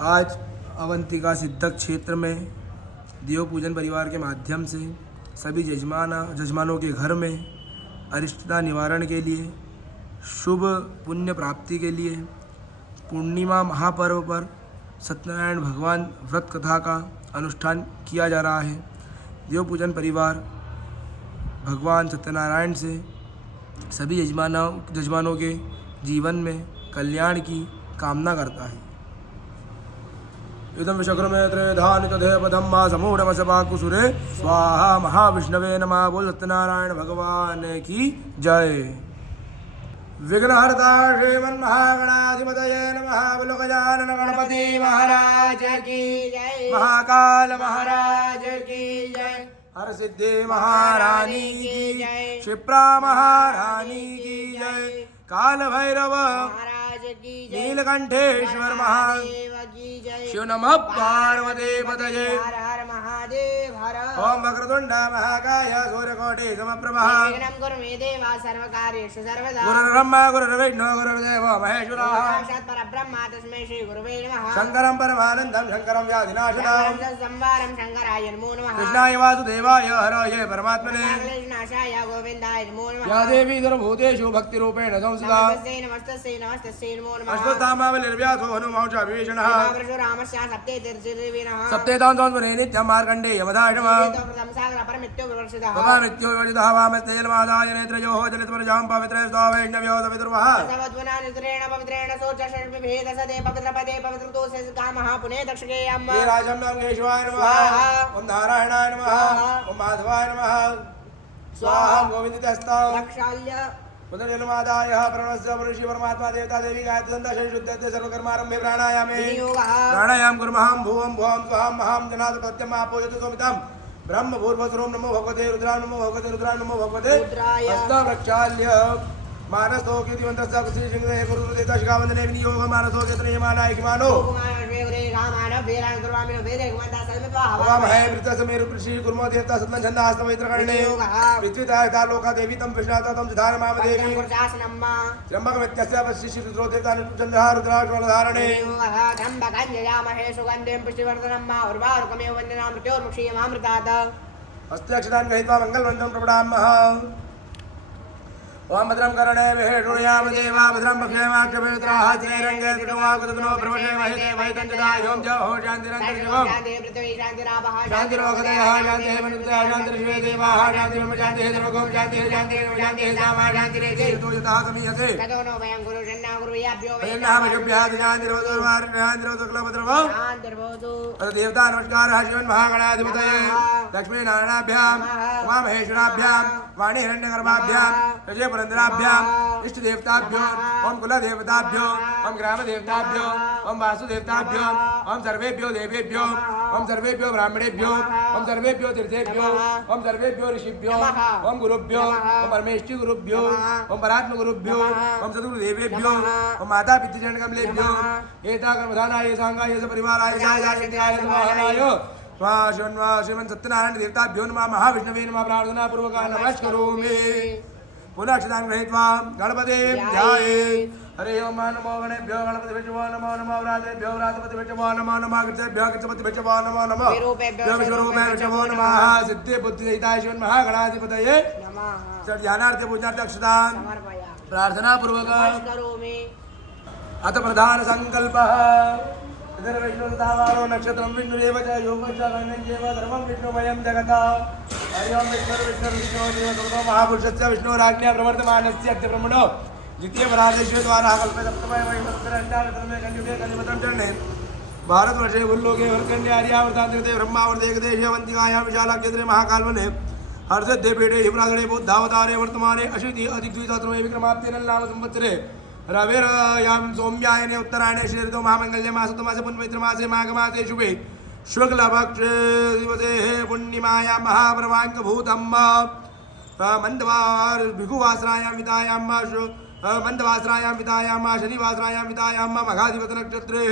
आज अवंतिका सिद्धक क्षेत्र में देव पूजन परिवार के माध्यम से सभी जजमानों के घर में अरिष्टता निवारण के लिए, शुभ पुण्य प्राप्ति के लिए पूर्णिमा महापर्व पर सत्यनारायण भगवान व्रत कथा का अनुष्ठान किया जा रहा है। देव पूजन परिवार भगवान सत्यनारायण से सभी जजमानों के जीवन में कल्याण की कामना करता है। इदं विषक्रमे त्रेधानि तदेवधं मा समूढ़मसपाकुसुरे स्वाहा महाविष्णवे नमः। बोल सत्यनारायण भगवान की जय। विघ्नहर्ता श्रीमन्महागणाधिपतये नमः। बोलो गजानन गणपति महाराज की जय। महाकाल महाराज की जय। हर सिद्धि महारानी की जय। क्षिप्रा महारानी की जय। काल भैरव महाराज की जय। नीलकंठेश्वर महादेव की जय। शिव नमः पार्वती पतये। हर हर महादेव हर। ओम वक्रतुंड महाकाय सूर्यकोटि समप्रभा निर्विघ्नं कुरु मे देव सर्वकार्येषु सर्वदा। गुरुर्ब्रह्मा गुरुर्विष्णु गुरुर्देवो महेश्वरः। साक्षात् परब्रह्म तस्मै श्री गुरुवे नमः। शंकरं परमानन्दं शंकरं व्याधिनाशनं संवारं शंकराय नमो नमः। कृष्णाय वासुदेवाय हरये परमात्मने नाशाय गोविन्दाय नमो नमः। या देवी सर्वभूतेषु भक्तिरूपेण संस्थिता नमस्तस्यै नमस्तस्यै नमस्तस्यै नमो नमः। अश्वत्थामावलिर्व्यासो हनुमांश्च विभीषणः परशुरामस्य सप्तेतिर्षिर्विनः सप्तेतां संवत्सरे नित्यं मार्कण्डेय मदाशमः प्रथम सागर परमित्यो विवर्षितः भगवानित्यो योजितः वामस्ते लमादाय नेत्रयोः जलितवर्जां पवित्रस्तो वैष्णव्यो सवितुर्वः सवद्वनानिद्रेण पवित्रेण सोचषड्विभेद सदे पवित्रपदे पवित्रतोषे कामः पुने दक्षकेयम् राजं नमः नमः। ओम नारायणाय नमः। ओम माधवाय नमः। स्वाहा गोविन्दस्तां रक्षाल्य पुनर्जन्मादाय प्रणवस्य पुरुषी परमात्मा देवता देवी गायत्री दंता शरीर शुद्धते सर्वकर्मारंभे प्राणायामे प्राणायाम कुर्मः। भुवं भुवं स्वहं महां जनाद प्रत्यम आपोजतु सोमितं ब्रह्म भूर्भुवस्वरूपं नमो भगवते रुद्राय नमो भगवते रुद्राय नमो भगवते हस्तं रक्षाल्य मानसो कीर्तिवन्तस्य श्री सिंहे गुरुदेवता शिखावन्दने विनियोग मानसो केतनेयमानाय किमानो है वृत्तसमेरु ऋषि कुर्मो देवता सत्मं छन्दास्तमैत्रकर्णे पृथ्वीता लोका देवी तं विष्णाता तं सुधार माम देवी त्र्यम्बकमित्यस्य वशिष्ठ रुद्रो देवता चन्द्रः रुद्राक्षोलधारणे त्र्यम्बकं यजामहे सुगन्धिं पुष्टिवर्धनं मा उर्वारुकमेव वन्दनां मृत्योर्मुक्षीयमामृतात् हस्ते अक्षतान् गृहीत्वा मङ्गलवन्दनं प्रपठामः। ओम भद्रं कर्णे विहेषुयाम देवा भद्रं पक्षेमाक्षपवित्राः श्रीरङ्गे कृतमाकुतनो प्रवशेमहे वैतञ्जदायों च हो शान्तिरन्तरिक्षं शान्ति पृथ्वी शान्तिरापः शान्तिरोगदयः शान्तिः मनुष्यः शान्तिर्विश्वे देवाः शान्तिर्ब्रह्म शान्तिः सर्वगों शान्तिः शान्तिः शान्तिः सामा शान्तिरेति ऋतुजतः समीयते ततो नो वयं गुरु शन्ना गुरुयाभ्यो वयन्नाम शुभ्याः शान्तिरोधोर्वार शान्तिरोधक्लभद्रवो शान्तिर्भवतु। देवता नमस्कारः श्रीमन्महागणाधिपतये लक्ष्मी नारायणाभ्यां उमा महेश्वराभ्यां वाणी हिरण्यगर्भाभ्यां पुरंदराभ्याम इष्ट देवताभ्यो ओम कुल देवताभ्यो ओम ग्राम देवताभ्यो ओम वासु देवताभ्यो ओम सर्वेभ्यो देवेभ्यो ओम सर्वेभ्यो ब्राह्मणेभ्यो ओम सर्वेभ्यो तीर्थेभ्यो ओम सर्वेभ्यो ऋषिभ्यो ओम गुरुभ्यो ओम परमेष्टि गुरुभ्यो ओम परात्म गुरुभ्यो ओम सद्गुरु देवेभ्यो ओम माता पितृजन कमलेभ्यो एता कर्मधानाय सांगाय परिवाराय जाय श्रीमन् सत्यनारायण देवताभ्यो नमः। महाविष्णवे नमः। प्रार्थना पूर्वक नमस्करोमि। पुनः अक्षतान् गृहीत्वा गणपते ध्यायेत्। हरे ओम नमो गणेभ्यो गणपतिभ्यो नमो नमो व्रातेभ्यो व्रातपतिभ्यो नमो नमः कृतेभ्यो कृतपतिभ्यो नमो नमः विश्वरूपेभ्यो नमः। सिद्धि बुद्धि सहिताय श्रीमन्महागणाधिपतये नमः। ध्यानार्थ पूजनार्थ अक्षतान् प्रार्थना पूर्वक नमस्करोमि। अथ प्रधान संकल्पः इधर विष्णु तावारो नक्षत्रं विष्णुरेव च योगश्च गणेशेव धर्मं विष्णुमयं जगतः। हरि ओम विष्णु विष्णु महापुरुषस्य विष्णुराज्ञा प्रवर्तमानस्य अद्यब्रह्मणो द्वितीय परार्धेषु द्वारा कल्पे सप्तमः वैमनस्सरण्डालतमे कलियुगे कलिमतं चरणे भारतवर्षे भूलोके भरतखण्डे आर्यावर्तान्ते ब्रह्मावर्तेकदेशे अवन्तिकायां विशालाक्षेत्रे महाकालवने हर्षद्यपीठे हिमराजणे बुद्धावतारे वर्तमाने अशीति अधिद्विसहस्रमे विक्रमाब्दे नाम संवत्सरे रविर्यां सौम्यायने उत्तरायणे श्रीऋतौ महामङ्गल्ये मासोत्तमासे पुण्यपवित्रमासे माघमासे शुभे शुक्लपक्षे दिवसे पुण्यमायां महाप्रवाङ्कभूतं मन्दवार भिगुवासरायां वितायां मन्दवासरायां वितायां शनिवासरायां वितायां मघाधिपतनक्षत्रे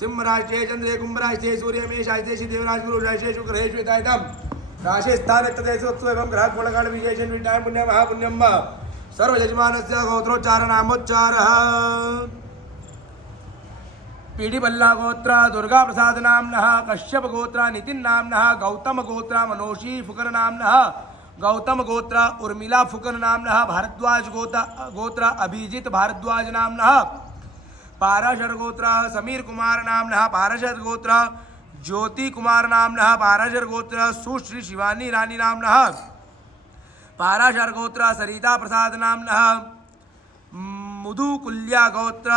सिंहराष्ट्रे चन्द्रे कुम्भराष्ट्रे सूर्यमेषाष्ट्रे देवराज गुरुराष्ट्रे शुक्रहे तायितं राशिस्थाने तदेशोत्सव एवं ग्रहगुणगण विशेषण विज्ञान पुण्य महापुण्यं सर्वयजमानस्य गोत्रोच्चार नामोच्चारः पीडिबल्ला गोत्र दुर्गा प्रसाद नामनः, कश्यप गोत्र नितिन नामनः, गौतम गोत्र मनोषी फुकर नामनः, गौतम गोत्र उर्मिला फुकर नामनः, भारद्वाज गोत्र अभिजित भारद्वाज नामनः, पाराशर गोत्र समीर कुमार नामनः, पाराशर गोत्र ज्योति कुमार नामनः, पाराशर गोत्र सुश्री शिवानी रानी नामनः, पाराशर गोत्र सरिता प्रसाद नामनः, मुदुकुल्या गोत्र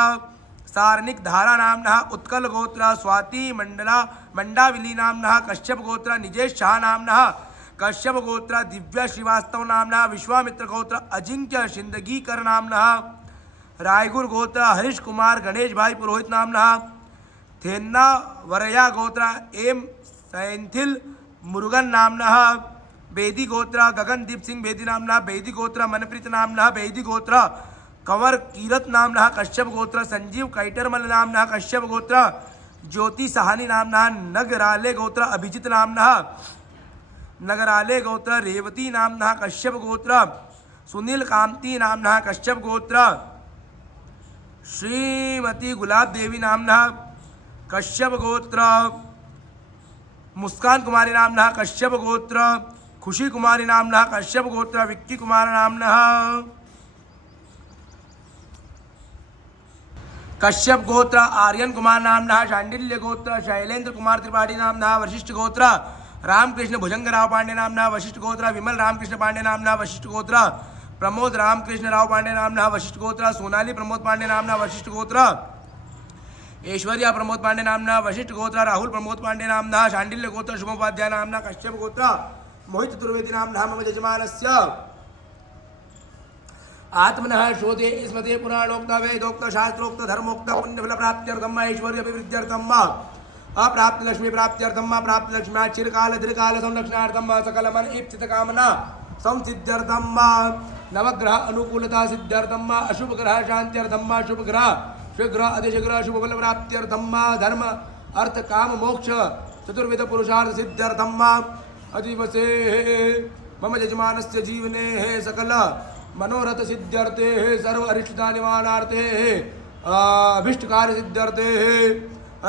सारनिक धारा नामनः, उत्कल गोत्र स्वाति मंडाविली नामनः, कश्यप गोत्र निजेश शाह नामनः, कश्यप गोत्र दिव्य श्रीवास्तव नामनः, विश्वामित्र गोत्र अजिंक्य शिंदगीकर नामनः, रायगुर गोत्र हरीश कुमार गणेश भाई पुरोहित नामनः, थेन्ना वरया गोत्र एम सैंथिल मुरुगन नामनः, बेदी गोत्र गगनदीप सिंह बेदी नामनः, बेदी गोत्र मनप्रीत नामनः, बेदी गोत्र कंवर कीरत नामनः, कश्यप गोत्र संजीव कैटरमल नामनः, कश्यप गोत्र ज्योति सहानी नामनः, नगराले गोत्र अभिजित नामनः, नगराले गोत्र रेवती नामनः, कश्यप गोत्र सुनील कामती नामनः, कश्यप गोत्र श्रीमती गुलाब देवी नामनः, कश्यप गोत्र मुस्कान कुमारी नामनः, कश्यप गोत्र खुशी कुमारी नामनः, कश्यप गोत्र विक्की कुमार नामनः, कश्यप गोत्र आर्यन कुमार नामनः, शांडिल्य गोत्र शैलेंद्र कुमार त्रिपाठी नामनः, वशिष्ठ गोत्र रामकृष्ण भुजंगराव पांडे नामनः, वशिष्ठ गोत्र विमल रामकृष्ण पांडे नामनः, वशिष्ठ गोत्र प्रमोद रामकृष्ण राव पांडे नामनः, वशिष्ठ गोत्र सोनाली प्रमोद पांडे नामनः, वशिष्ठ गोत्र ऐश्वर्या प्रमोद पांडे नामनः, वशिष्ठ गोत्र राहुल प्रमोद पांडे नामनः, शांडिल्य गोत्र शुभोपाध्याय नामनः, कश्यप गोत्र मोहित चतुर्वेदी नामनः, मम यजमानस्य आत्मनः शोधे स्मृते पुराणोक्त वेदोक्त शास्त्रोक्त धर्मोक्त पुण्यफल प्राप्त्यर्थम ऐश्वर्य अभिवृद्ध्यर्थम अप्राप्त लक्ष्मी प्राप्त्यर्थम प्राप्त लक्ष्मी चिरकाल दीर्घकाल संरक्षणार्थम सकल मन इप्सित कामना संसिद्ध्यर्थम नवग्रह अनुकूलता सिद्ध्यर्थम अशुभ ग्रह शांत्यर्थम शुभ ग्रह शीघ्र अधिशीघ्र शुभ फल प्राप्त्यर्थम धर्म अर्थ काम मोक्ष चतुर्विध पुरुषार्थ सिद्ध्यर्थम अधिवसे मम यजमानस्य जीवने हे सकल मनोरथ सिद्ध्यर्थे हे सर्व अरिष्टता निवारणार्थे हे अभिष्ट कार्य सिद्ध्यर्थे हे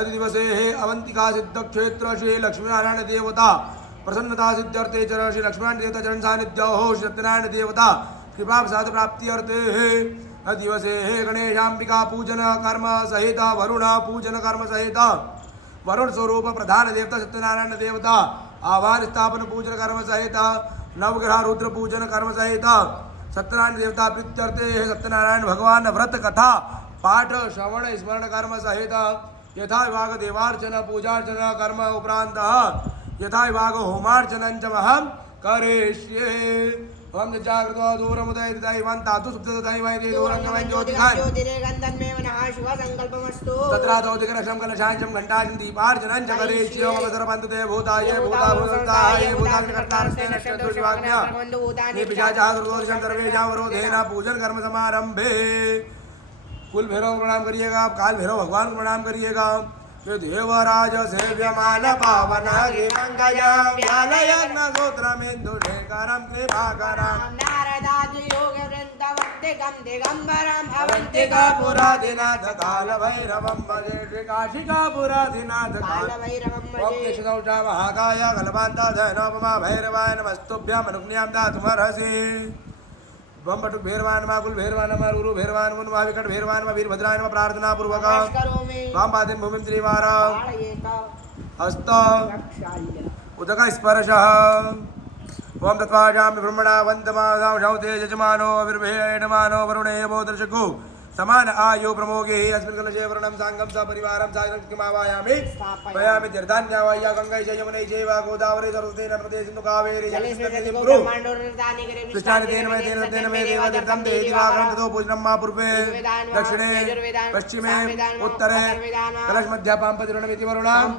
अधिदिवसे हे अवंतिका सिद्ध क्षेत्र श्री लक्ष्मीनारायण देवता प्रसन्नता सिद्ध्यर्थे चरण श्री लक्ष्मीनारायण देवता चरण सानिध्य हो श्री सत्यनारायण देवता कृपा प्रसाद प्राप्ति अर्थे हे अधिवसे हे गणेशांबिका पूजन कर्म सहित वरुण पूजन कर्म सहित वरुण स्वरूप प्रधान देवता सत्यनारायण देवता आह्वान स्थापन पूजन कर्म सहित नवग्रह रुद्र पूजन कर्म सहित सत्यनारायण देवता प्रीत्यर्थे हे सत्यनारायण भगवान व्रत कथा पाठ श्रवण स्मरण कर्म सहित यथा विभाग देवार्चन पूजार्चन कर्म उपरांत यथा विभाग होमार्चन च अहं करिष्ये ओम जागृतो दूरमुदय दैवन्तातु सुप्तदैवैते दूरंगमं ज्योतिघान ज्योतिरेगन्धन्मेव नः शुभ संकल्पमस्तु तत्रादौदिकरक्षं कलशांचं घण्टां दीपार्चनं च करिष्ये ओम सर्वन्तु ते भूताय भूताभूताय भूताग्निकर्तारस्ते नश्यन्तु शिवाज्ञा निपिशाचाः दुर्दोषं सर्वेषां वरोधेन पूजन कर्म समारंभे कुल भैरव प्रणाम करिएगा काल भैरव भगवान को प्रणाम करिएगा ये देवराज सेव्यमान पावन ये मंगलम व्यालयन गोत्रमेन्दुशेखरं कृपाकरं नारदादि योग वृंदवन्तिकं दिगंबरं अवंतिकापुराधिनाथ कालभैरवं भजे श्री काशिकापुराधिनाथ कालभैरवं ओम भजे केशवौषा महाकाय कल्पान्ताधनोपमा भैरवाय नमस्तुभ्यं अनुज्ञां दातुमर्हसि बम बटुक भैरवाय नमः कुल भैरवाय नमः गुरु भैरवाय नमः महाविकट भैरवाय नमः वीरभद्राय नमः प्रार्थना पूर्वक वाम पादेन भूमिं त्रिवार हस्त उदक स्पर्शः ओम तत्वाजामि ब्रह्मणा वन्दमानां शौते यजमानो अविर्भेयमानो वरुणे बोधर्शको समान आयो प्रमोगे अस्मिन् कलशे वर्णं सांगं सपरिवारं सागरं पयामि तीर्थान्यावाया गंगै च यमुनै चैव गोदावरी सरस्वती नर्मदे सिन्धु कावेरी जलेस्मिन् कृष्णानि तेन मे देव तीर्थं देहि दिवाकरं ततो पूजनं मा पूर्वे दक्षिणे पश्चिमे उत्तरे कलश मध्ये पाम्पतिरुणमिति वरुणं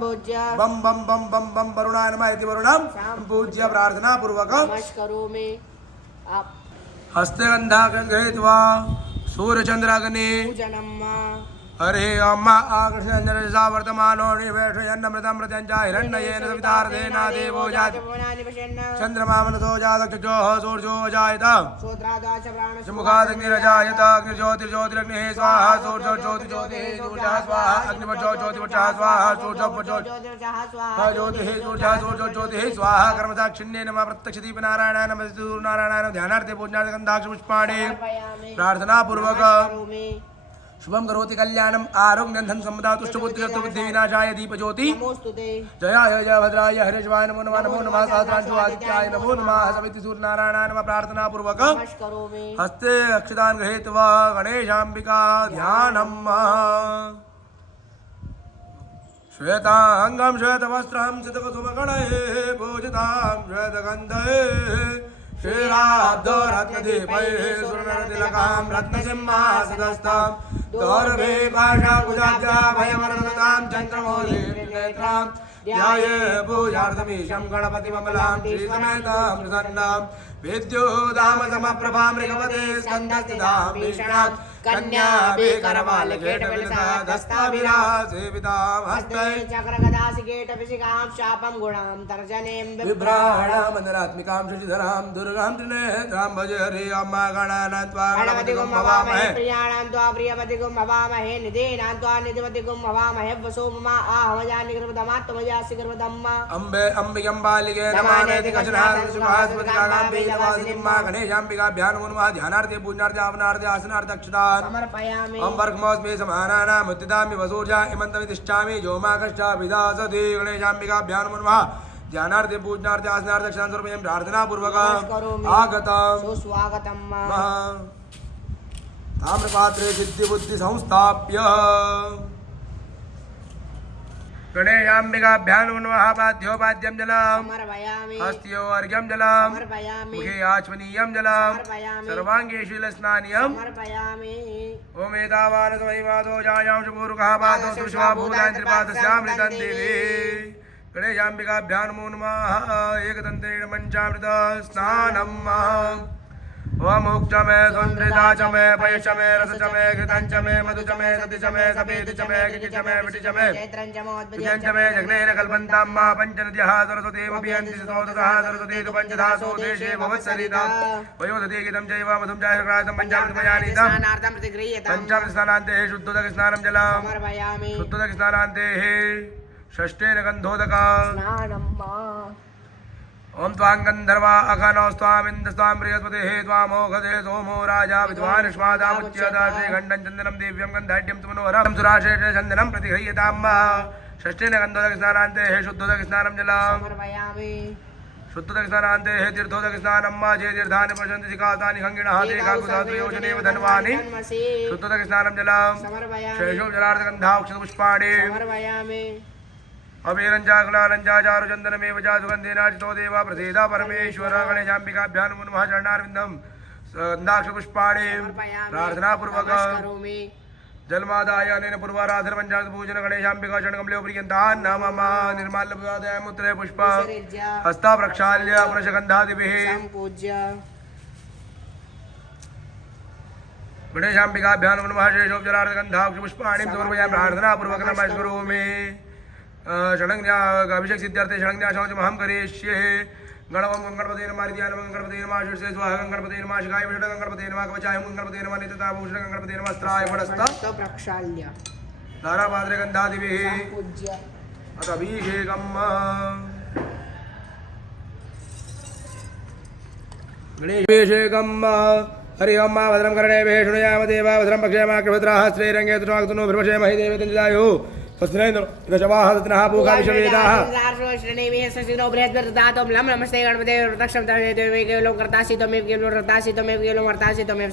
बम बम बम बम बम वरुणाय नमः इति वरुणं पूज्य प्रार्थना पूर्वक नमस्करोमि हस्ते गन्धा गृहीत्वा सूर्यचंद्राग्नि पूजनम् हरे अम्मा आकृष्णञ्जनसा वर्तमानो निवेशयन्नमृतं प्रत्यञ्चा हिरण्ययेन सवितार्धेन देवो जाति चन्द्रमा मनसो जातक्षोः सूर्यो जायत मुखादग्निरजायत अग्निज्योतिर्ज्योतिरग्निः स्वाहा सूर्योज्योतिर्ज्योतिः सूर्यः स्वाहा अग्निवज्रो ज्योतिवज्रः स्वाहा सूर्योज्योतिः सूर्यः सूर्योज्योतिः स्वाहा कर्मसाक्षिण्ये नमः प्रत्यक्षदीपनारायणाय नमः सूर्यनारायणाय पूजनार्थे गन्धाक्षपुष्पाणि प्रार्थनापूर्वक शुभम करोति कल्याणम आरोग्यं धन संपदा तुष्टबुद्धि विनाशाय दीपज्योति जयाय जय भद्राय हरे शिवाय नमो नमः नमो नमः सहस्रांशु आदित्याय नमो नमः सविति सूर्यनारायणाय नमः प्रार्थना पूर्वक हस्ते अक्षतान् गृहीत्वा गणेशाम्बिका ध्यानम् श्वेतांगं श्वेतवस्त्रं सितकुसुमगणैः पूजितां श्वेतगन्धैः श्रीराब्धरत्नदीपैः सुरनरतिलकां रत्नसिंहासनस्थां दौर्भे भाषाकुजाद्या भयवरदतां चन्द्रमौलिनेत्रां ध्याये पूजार्थमीशं गणपतिममलां श्रीसमेतां प्रसन्नां विद्युदामसमप्रभां मृगपते स्कन्दस्थितां भीषणां कन्याभिकरवालकेटविलसादस्ताभिरासेवितां हस्ते चक्रगदासिकेटविशिखां शापं गुणां तर्जनीं बिभ्राणां मन्दरात्मिकां शशिधरां दुर्गां त्रिनेत्रां भजे हरे अम्मा गणानां त्वा गणपतिगुं भवामहे प्रियाणां त्वा प्रियपतिगुं भवामहे निधीनां त्वा निधिपतिगुं भवामहे वसो ममा आहवजानि गर्भदमात्मजासि गर्भदम्मा अम्बे अंबिकं बालिके नमानेति कचनात् सुभास्पतिकां वेदवासिनीं मा गणेशाम्बिकाभ्यां नमो नमः ध्यानार्थे पूजनार्थे आवनार्थे आसनार्थे अक्षता समर्पयामि ओम वर्गमोस्मे समानानां मुत्तिदामि वसूर्जा इमन्तमि तिष्ठामि जोमाकश्चा विदासति गणेशाम्बिकाभ्यां नमो नमः ध्यानार्थे पूजनार्थे आसनार्थे अक्षतां समर्पयामि प्रार्थनापूर्वक आगतं सुस्वागतं ताम्रपात्रे सिद्धिबुद्धि संस्थाप्य गणेशाम्बिकाभ्यां नमो नमः पाद्योपाद्यं जलम् समर्पयामि हस्त्योर्घ्यं जलम् समर्पयामि मुखे आचमनीयं जलम् समर्पयामि सर्वाङ्गे शीलस्नानीयम् समर्पयामि ओम एतावानसमयिमादो जायां शुभूरुकः पादो सुष्वा भूतानि त्रिपादस्यामृतं देवी गणेशाम्बिकाभ्यां नमो नमः एकदन्तेन पञ्चामृत स्नानम् ओम उक्च मे सुन्द्रिता च मे पयश मे रस च मे घृतं च मे मधु च मे सति च मे सपेति च मे किचि च मे विटि च मे विजयं च मे जग्नेन कल्पन्तां मा पञ्चनद्यः सरस्वतीमभियन्ति सतोदतः सरस्वती तु पञ्चधासो देशे भवत्सरिता वयोदधे गीतं चैव मधुं च शर्करातं पञ्चामृतमयानीतं स्नानार्थं प्रतिगृह्यताम् पञ्चामृतस्नानान्ते शुद्धोदकस्नानं जलम् समर्पयामि शुद्धोदकस्नानान्ते षष्ठेन गन्धोदक स्नानं ओम त्वां गन्धर्वा अघनौस्त्वामिन्द्रस्त्वां बृहस्पतिः त्वामोघदे सोमो राजा विद्वानिष्मादामुच्यता श्रीगण्डं चन्दनं दिव्यं गन्धाढ्यं तु मनोहरं सुराशेष चन्दनं प्रतिगृह्यतां षष्ठेन गन्धोदकस्नानान्ते शुद्धोदकस्नानं जलम् समर्पयामि शुद्धोदकस्नानान्ते तीर्थोदकस्नानं मा जे तीर्थानि पश्यन्ति सिकातानि खङ्गिणः ते काकुसात्रयोजनेव धन्वानि शुद्धोदकस्नानं जलम् समर्पयामि शेषो जलार्धगन्धाक्षतपुष्पाणि समर्पयामि अभिरञ्जाकुलालञ्जाचारुचन्दनमेव च सुगन्धेनाचितो देवा प्रसीदा परमेश्वर गणेशाम्बिकाभ्यां नमो नमः चरणारविन्दं गन्धाक्षपुष्पाणि प्रार्थनापूर्वक जलमादाय अनेन पूर्वाराधनपञ्चामृतपूजन गणेशाम्बिका शरणकमले प्रियन्तान् नमः निर्माल्यपुरादय मुत्रे पुष्प हस्ता प्रक्षाल्य पुरुषगन्धादिभिः गणेशाम्बिकाभ्यां नमो नमः शेषोपचारार्थगन्धाक्षपुष्पाणि समर्पयामि प्रार्थनापूर्वक नमस्करोमि अभिषेक सिद्धार्थे षडङ्ग्याशमहं करिष्ये गणवं गणपते नमः हरिद्यानं गणपते नमः षट्से स्वाहा गणपते नमः शिखाय विषड गणपते नमः कवचाय गणपते नमः नित्यताभूषण गणपते नमः अस्त्राय वडस्त प्रक्षाल्य धारापात्रे गन्धादिभिः अथ अभिषेकम् गणेशाभिषेकम् हरि ओम भद्रं कर्णेभिः शृणुयाम देवा भद्रं पश्यामः कृभद्राः श्रीरङ्गे तृणाक्तनो भृमशेमहि देवे तञ्जदायुः नमस्ते गणपते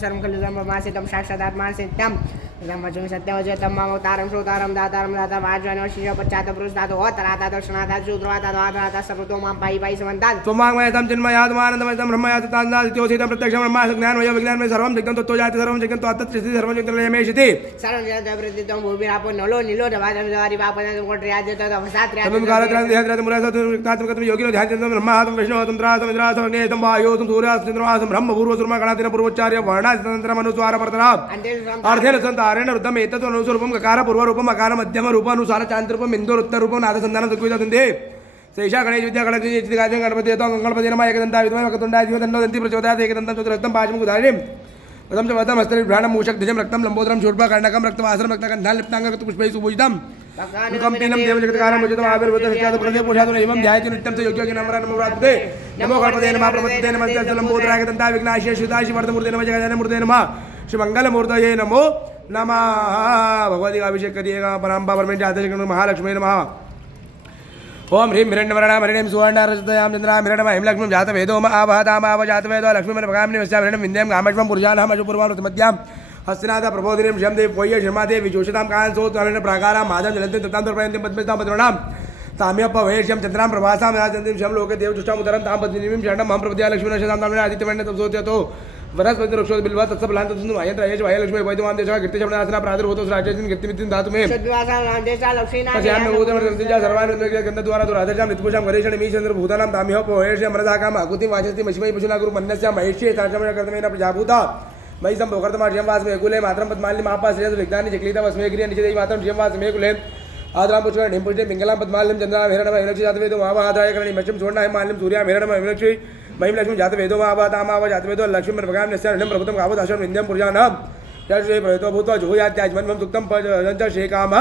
सर्वं साक्षादात्मासितं सत्यवचतं मामवतारं श्रोतारं दातारं दाता वाजवानो शिशोपच्चातं पुरुषदातो होतराता दक्षिणाता शूद्रवाता सर्वतो मां पायि पायि समन्तात् त्वमाङ्मयतं चिन्मयात्मानन्दमयतं ब्रह्मयाततान्दादित्योसितं प्रत्यक्षं ज्ञानमयो विज्ञानमय सर्वं जगतं तत्त्वो जाति सर्वं जगतं अतत्रिस्थिति सर्वं जगतलयमेषिति सर्वं जगद्वृत्तित्वं भूमिरापो नलो निलो दवादवारि वापनं कोट्र्याद्यतवसात्र्या कालत्रादिहद्रातं मुरासतं योगिनो ध्यानं ब्रह्मातं विष्णुतं त्रासं इन्द्रासं अग्नेयं वायुतं सूर्यासं चन्द्रमासं ब्रह्म पूर्वसुरमा गणातिन पूर्वोच्चार्य वर्णादितन्त्रमनुस्वारवर्तनाम् अर्थेन सन्त आरेण रुद्धम एतत् अनुस्वरूपम ककार पूर्व रूपम अकार मध्यम रूप अनुसार चांद्र रूपम इंदोर उत्तर रूपम नाद संधान दुर्विदन्ते सैषा गणेश विद्या गणेश गाजं गणपति तो गणपति नमः एकदंता विद्महे वक्रतुंडाय धीमहि तन्नो दन्ति प्रचोदयात् एकदन्तं चतुरस्तं पाशमुख उदाहरणं प्रथम च वदं हस्ते भ्राणं मूषक ध्वजं रक्तं लंबोदरं शूर्पा कर्णकं रक्तवासरं रक्तगन्धां लिप्ताङ्गं पुष्पैः सुपूजितं कंपीनं देवजगत्कारणं मुचितम् आविर्भूतं नित्यात् प्रदे पुरुषात् एवं ध्यायति नित्यं च योग्य नमः नमो प्राप्ते नमो गणपते नमः प्रपत्ते नमः लंबोदराय दन्ता विघ्नाशिष सुताशि वर्धमूर्ते नमः जगदानंद मूर्ते नमः श्री मंगलमूर्तये नमो नमः भगवती का अभिषेक करिएगा पराम्बा परमेश्वर आदेश महालक्ष्मी नमः ओम ह्रीं हिरण्यवर्णां हरिणीं सुवर्णारजतयां चन्द्रां हिरण्यं हिं लक्ष्मीं जातवेदोम आवहतामाव जातवेदो लक्ष्मीं भगामिनी वस्यां हिरण्यं विन्द्यां गामश्वं पुरुषाणाम् अजुपूर्वां ऋतुमध्यां हस्तिनाथ प्रबोधिनीं श्यं देव पोय्य शर्मादेवी जोषतां कांसोत्तरेण प्राकारां मादं जलन्तीं ततां तर्पयन्तीं पद्मितां पद्मनां ताम्यपवेश्यं चन्द्रां प्रभासां राजन्तीं श्यं लोके देवजुष्टामुदरं तां पद्मिनीं शरणं मम प्रपद्या लक्ष्मीं नशतां तामिना आदित्यवर्णे तपसोत्यतो वनस्पति वृक्षो बिल्वा तत्सफलांत तत्सुनु अयंत्र अयेश वाय लक्ष्मी वैद्यमान देशा कीर्ति शब्दासना प्रादुर्भूतो राजेशिन कीर्तिमितिं धातु मे शुद्धवासा राजेशा लक्ष्मीना तस्याम नवोदम रतिजा सर्वान् गन्ध द्वारा तो राधेशाम नित्पुषाम गणेशण मी चंद्र भूतानां तामिह पोहेश अमृताकाम अकुति वाचस्ति मशिमय पशुना गुरु मन्नस्य महेश्ये साचमय कर्तमेन प्रजाभूता मयि संभोकर्तमा श्यंवास मे कुले मात्रं पद्मालिनी महापास श्रेयस लिग्धानि चक्लिता वस्मे गिरि निचदेवी मात्रं श्यंवास मे कुले आद्रां पुष्करण निपुष्टे पिंगलां पद्मालिनीं चन्द्रां हिरण्यं हिरण्यक्षि जातवेदो महावाहादाय करणि मच्छं सुवर्णाय मालिनीं सूर्यां हिरण्यं हिरण्यक्षि महिम लक्ष्मी जातवेदो महावातामाव जातवेदो लक्ष्मी भगाम नस्यानं प्रभुतं गावदाशं विन्द्यं पुरुषाणां जय प्रयतो भूत्वा जुहुयात्याजमन्वं सुक्तं पजन्त शेकाम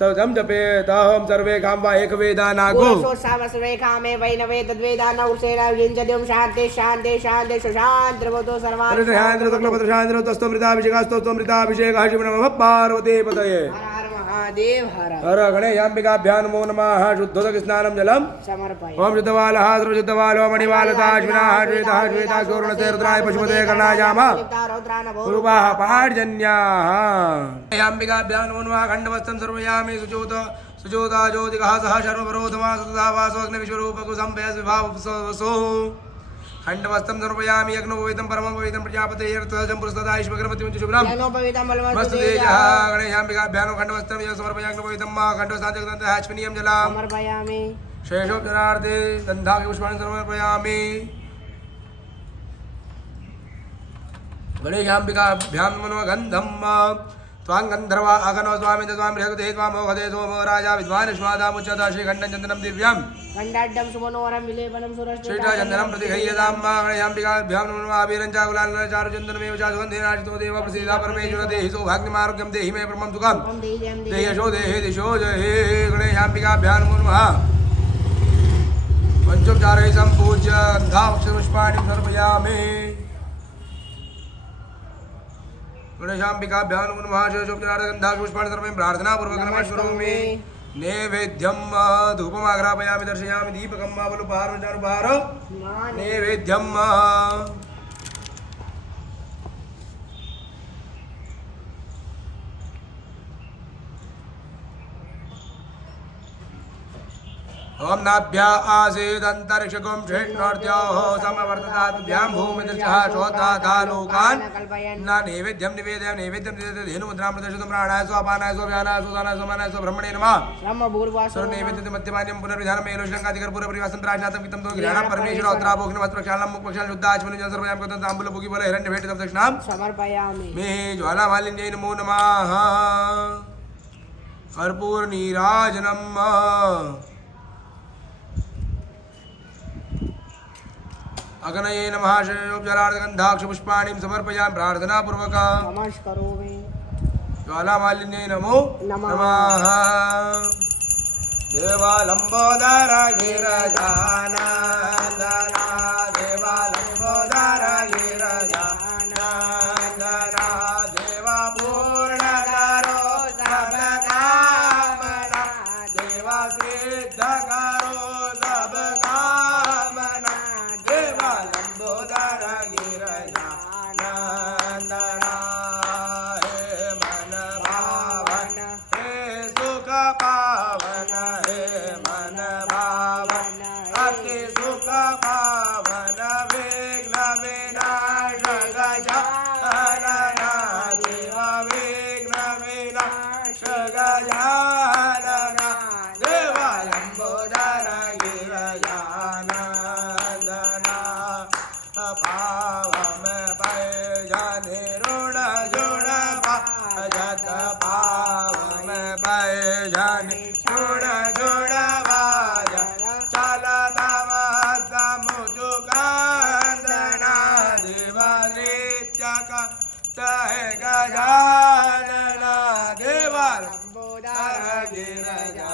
सवदं जपेतहं सर्वे काम वा एकवेदानागो सर्वे कामे वैनवे तद्वेदान उर्सेना विञ्जद्यं शान्ति शान्ति शान्ति सुशान्तिर्भवतु सर्वान् हरिहरेन्द्र तक्लपत्रशान्द्र तस्तमृताभिषेकः शिव नमः पार्वती पतये महादेव हर हर गणेशाम्बिकाभ्यां नमो नमः शुद्धोदकस्नानं जलं समर्पयामि ओम शुद्धवालः सर्वशुद्धवालो मणिवालता श्विनाः श्वेतः श्वेता गौरणते रुद्राय पशुपते कर्णायाम रूपाः पार्जन्याः गणेशाम्बिकाभ्यां नमो नमः खण्डवस्त्रं सर्वयामि सुचोता ज्योतिकः सह सर्वपरोधमा सदा वासो अग्निविश्वरूपकुसम्भय विभावसो खण्डवस्त्रं सर्वयामि यज्ञोपवीतं परमं पवित्रं प्रजापतेर्तजं पुरस्तदायुष्मगणपतिं शुभ्रं मस्तु तेजः गणेशाम्बिकाभ्यां खण्डवस्त्रं यः समर्पयामि यज्ञोपवीतं मा खण्डवस्त्रान्तः अश्विनीयं जलं समर्पयामि शेषोपचारार्थे गन्धानि पुष्पाणि समर्पयामि गणेशाम्बिकाभ्यां नमो गन्धं त्वां गन्धर्वा अगनो स्वामी स्वामी हृदये त्वां मोहदे सोमो राजा विद्वान् श्वादामुच्यता श्रीखण्डं चन्दनं दिव्यं खण्डाढ्यं सुमनोहरं विलेपनं सुरश्च श्रीचन्दनं प्रतिघय्यतां मा गणेशाम्बिकाभ्यां नमो आभिरं चाकुलालं चारुचन्दनमेव चारुगन्धेनाशितो देव प्रसीदा परमेश्वर देहि सौभाग्यमारोग्यं देहि मे परमं सुखं देहि यशो देहि दिशो जहि गणेशाम्बिकाभ्यां नमो नमः पञ्चोपचारैः सम्पूज्य गन्धाक्षपुष्पाणि समर्पयामि गणेशाम्बिकाभ्यां नमो नमः शेषोपचारार्थे गन्धाक्षपुष्पाणि समर्पयामि प्रार्थनापूर्वकं नमः करोमि नैवेद्यं धूपमाग्रापयामि दर्शयामि दीपकं मावलुपहार नैवेद्यं ओम नाभ्या आसीदन्तरिक्षगुं षण्णोर्द्योः समवर्तताभ्यां भूमिदृशः श्रोताथा लोकान् न नैवेद्यं निवेदयामि नैवेद्यं धेनुमुद्रां प्रदर्शयितुं प्राणाय स्वापानाय स्वाभ्यानाय स्वदानाय स्वमानाय स्वब्रह्मणे नमः सर्वनैवेद्यं मध्यमान्यं पुनर्विधानं मेलोषङ्कादिकर्पूरपरिवासं प्राज्ञातं कितं तो ग्रहणं परमेश्वर उत्तराभोग्नवस्त्रक्षालं मुखपक्षालं शुद्धाचमनं जलं सर्वयां कृतं ताम्बूलभोगिबल हिरण्यभेटितं दक्षिणां समर्पयामि मे ज्वालामालिन्यै नमो नमः कर्पूरनीराजनम् अगनये नमः शेषोपचारार्थगन्धाक्षपुष्पाणिं समर्पयामि प्रार्थनापूर्वकं नमस्करोमि ज्वालामालिन्यै नमो नमः देवालम्बोदर गिरजानन्दना देवालम्बोदर गिरजानन्दना देवा पूर्णकरो सबकामना देवा सिद्धकरो सबकामना देवा लंबोदर गिरजानन्दना हे मन भावन हे सुख पावन हे मन भावन अति सुख पावन विघ्न विनाशक गजानना देवा विघ्न विनाशक गजानना देवा लंबोदर झुण झुण वाज चालता मस्त मुजुकांदना देवा नृत्य करते गजानना देवा लंबोदर गिरिजानंदना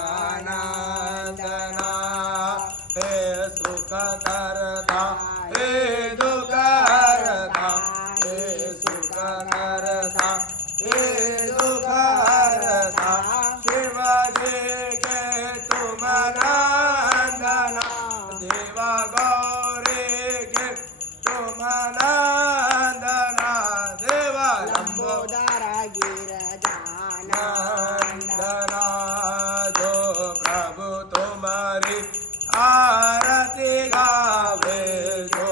हे सुख करता हे दुख हरता हे सुख करता हे दुख हरता शिवाजी के तुम नंदना देवा गौरी के तुम नंदना देवा लंबोदर गिरिजानंदना जो प्रभु तुम्हारी आरती गावे जो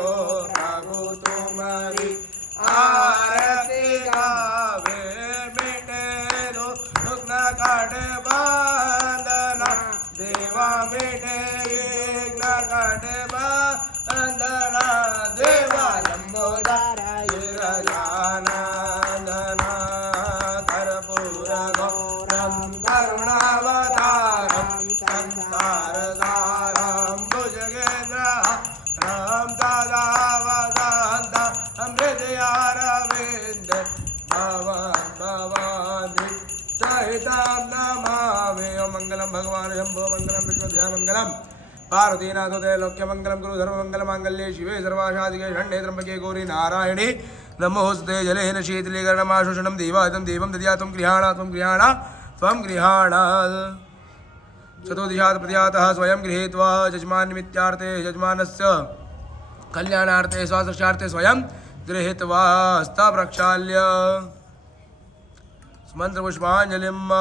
प्रभु तुम्हारी आरती गावे मिटे दुख न काट बंधना देवा मिटे न काट बंधना देवा लंबोदर गिरिजानंदना कर्पूर गौरम करुणावतारम संसारसारम भुजगेन्द्रहारं सदा वदन्तं हृदयारविन्द भवानि सहितं नमामि ओम मंगलम भगवान शंभो मंगलम विश्वध्या मंगलम पार्वतीनाथो त्रैलोक्यमंगलम गुरु धर्ममंगलमांगल्ये शिवे सर्वासाधिके शरण्ये त्र्यंबके गौरी नारायणे नमोऽस्ते जलेन शीतलीकरणमाशोषणं देवायतं देवं दद्यात्वं गृहाण त्वं गृहाण चतुर्दिशात् प्रत्यातः स्वयं गृहीत्वा यजमाननिमित्तार्थे यजमानस्य कल्याणार्थे स्वासस्यार्थे स्वयं गृहीत्वा हस्ता प्रक्षाल्य मन्त्रपुष्पाञ्जलिम्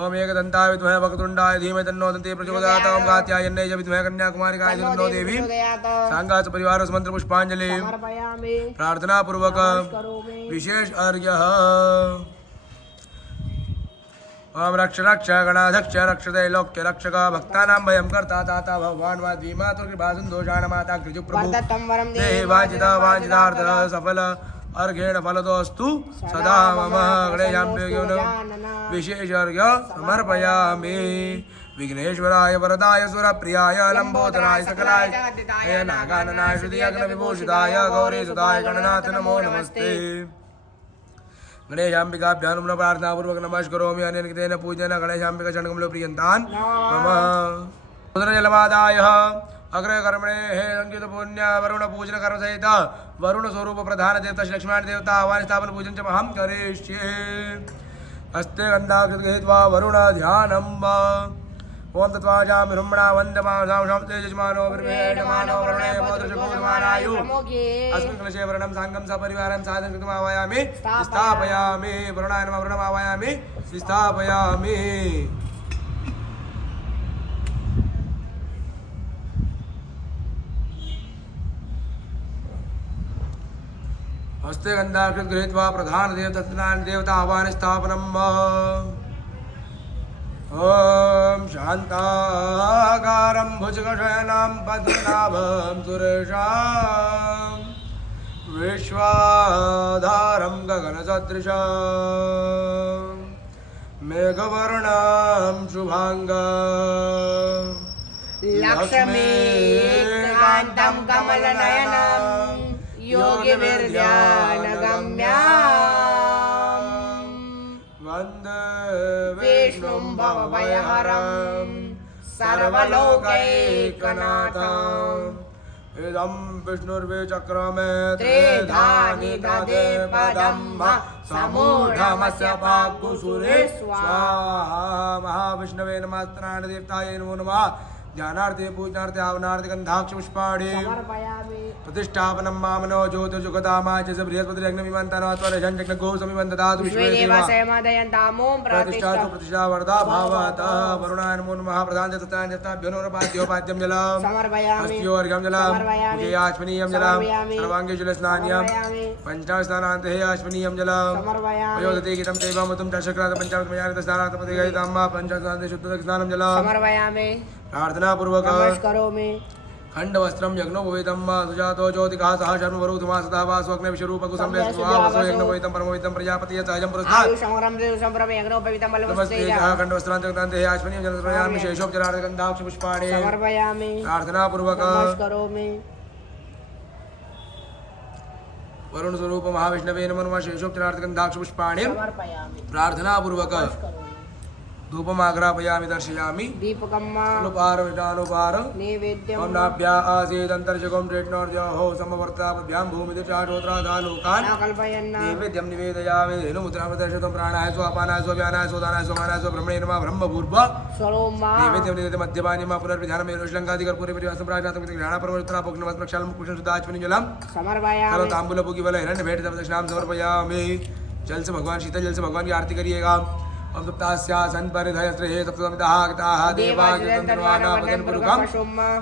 ओम एकदन्ताय विद्महे वक्रतुण्डाय धीमहि तन्नो दन्ती प्रचोदयात् ओम कात्यायन्यै च विद्महे कन्याकुमारिकाय च तन्नो देवी सांगाच परिवारस्य मन्त्रपुष्पाञ्जलि समर्पयामि प्रार्थना पूर्वक करोमि विशेष अर्घ्यः ओम रक्ष रक्ष गणाध्यक्ष रक्षते लोक्य रक्षक भक्तानां भयं कर्ता ताता भगवान् वाद्वी मातुर्कृपा सिन्धोषाण माता कृजु प्रभु वर्धतं वरं देहि वाञ्छिता वाञ्छितार्थ सफल अर्घेण फलदोऽस्तु सदा मम गणेशाम्बेयो विशेष अर्घ्य समर्पयामि विघ्नेश्वराय वरदाय सुरप्रियाय लंबोदराय सकलाय नागाननाय श्रुतियज्ञविभूषिताय गौरीसुताय गणनाथ नमो नमस्ते गणेशाम्बिकाभ्यां नमः प्रार्थनापूर्वक नमस्करोमि अनेन कृतेन पूजनेन गणेशाम्बिका चरणकमलो प्रियन्तान् मम उदरजलमादाय अग्रे कर्मणे हे संगीत पुण्य वरुण पूजन कर्म सहित वरुण स्वरूप प्रधान देवता श्री लक्ष्मण देवता आह्वान स्थापन पूजन च महं करिष्ये हस्ते गन्धाक्षत गृहीत्वा वरुण ध्यानम् ओम तत्वाजामि ब्रह्मणा वन्दमासां शान्ते यजमानो विर्वेणमानो वरुणे मोदृशकोदमानायु अस्मिन् कलशे वरुणं साङ्गं सपरिवारं साधनं कृतमावायामि स्थापयामि वरुणाय नमः वरुणमावायामि स्थापयामि हस्ते गन्धाक्षत गृहीत्वा प्रधान देवता आह्वान स्थापनम् ओम शान्ताकारं भुजगशयनं पद्मनाभं सुरेशां विश्वाधारं गगनसदृशं मेघवर्णं शुभाङ्गं लक्ष्मीकान्तं कमलनयनं योगिविर्ध्यानगम्यं वन्दे विष्णुं भवभयहरं सर्वलोकैकनाथम् इदं विष्णुर्विचक्रमे त्रिधानि ददे पदं समूढमस्य पाग्गुसुरे स्वाहा महाविष्णवे नमस्त्राणि देवताय नमो नमः ध्यानार्थे पूजनार्थे आवनार्थे गन्धाक्ष पुष्पाणि प्रतिष्ठापनं मामनो ज्योतिर्जुगतामाच च बृहस्पतिरग्निमिमन्तनात्वरजञ्जग्नगो समिमन्तदातु विश्वेदेवासयमदयन्तामो प्रतिष्ठास्तु प्रतिष्ठा वरदा भावात् वरुणाय नमो नमः प्रधान देवताय देवताभ्यो नमः पाद्योपाद्यं जलम् हस्त्यो अर्घ्यं जलम् मुखे आश्वनीयं जलम् सर्वाङ्गे जलस्नान्यं पञ्चास्नानान्ते आश्वनीयं जलम् वयोदते गीतं चैवामृतं चषक्रात पञ्चामृतमयानितस्नानात्मतिगहिताम्मा पञ्चास्नान्ते शुद्धस्नानं जलम् समर्पयामि प्रार्थना पूर्वक नमस्करोमि खंडवस्त्रम यज्ञोपवीतम सुजातो ज्योतिका सह शर्मवरुधमा सदा वास्वग्ने विश्वरूपकुसं वैश्वावसो यज्ञोपवीतम परमोपवीतम प्रजापतिः सहजं पुरस्तात् आयुषमरं देवसंप्रभं यज्ञोपवीतं नमस्ते बलवस्तेजः जहाँ खंडवस्त्रांतर्गतान्ते आश्वनीय जलप्रयामि शेषोपचारार्धगन्धाक्ष पुष्पाणि समर्पयामि प्रार्थना पूर्वक नमस्करोमि वरुण स्वरूप महाविष्णवे नमो नमः शेषोपचारार्धगन्धाक्ष पुष्पाणि समर्पयामि प्रार्थना पूर्वक नमस्करोमि धूपमाग्रापयामि दर्शयामि दीपकम् अनुपार विटानुपार नैवेद्यम् ओम नाभ्या आसीदन्तर्जगों ट्रेट्नोर्जहो समवर्ताभ्यां भूमिदिचारोत्रादालोकान् कल्पयन् नैवेद्यं निवेदयामि धेनुमुद्रामदर्शतं प्राणाय स्वापानाय स्वाव्यानाय स्वदानाय स्वमानाय स्वब्रह्मणे नमः ब्रह्मभूर्भ स्वरोमा नैवेद्यं निवेद्य मध्यपानि मा पुनर्विधानमेव श्लङ्कादिकर्पूरे परिवासं प्राशात्मकं घ्राणापरमोत्तरा भोग्नवत्प्रक्षालं कुशं सुदाच्वनि जलं समर्पयामि करो तांबूलपुकी बल हिरण्य भेंट दक्षिणाम समर्पयामि जल से भगवान शीतल जल से भगवान की आरती करिएगा ओम सप्तास्या संपरिधयस्त्रे सप्तमिदः कृताः देवाग्नितन्वाना वदनपुरुकं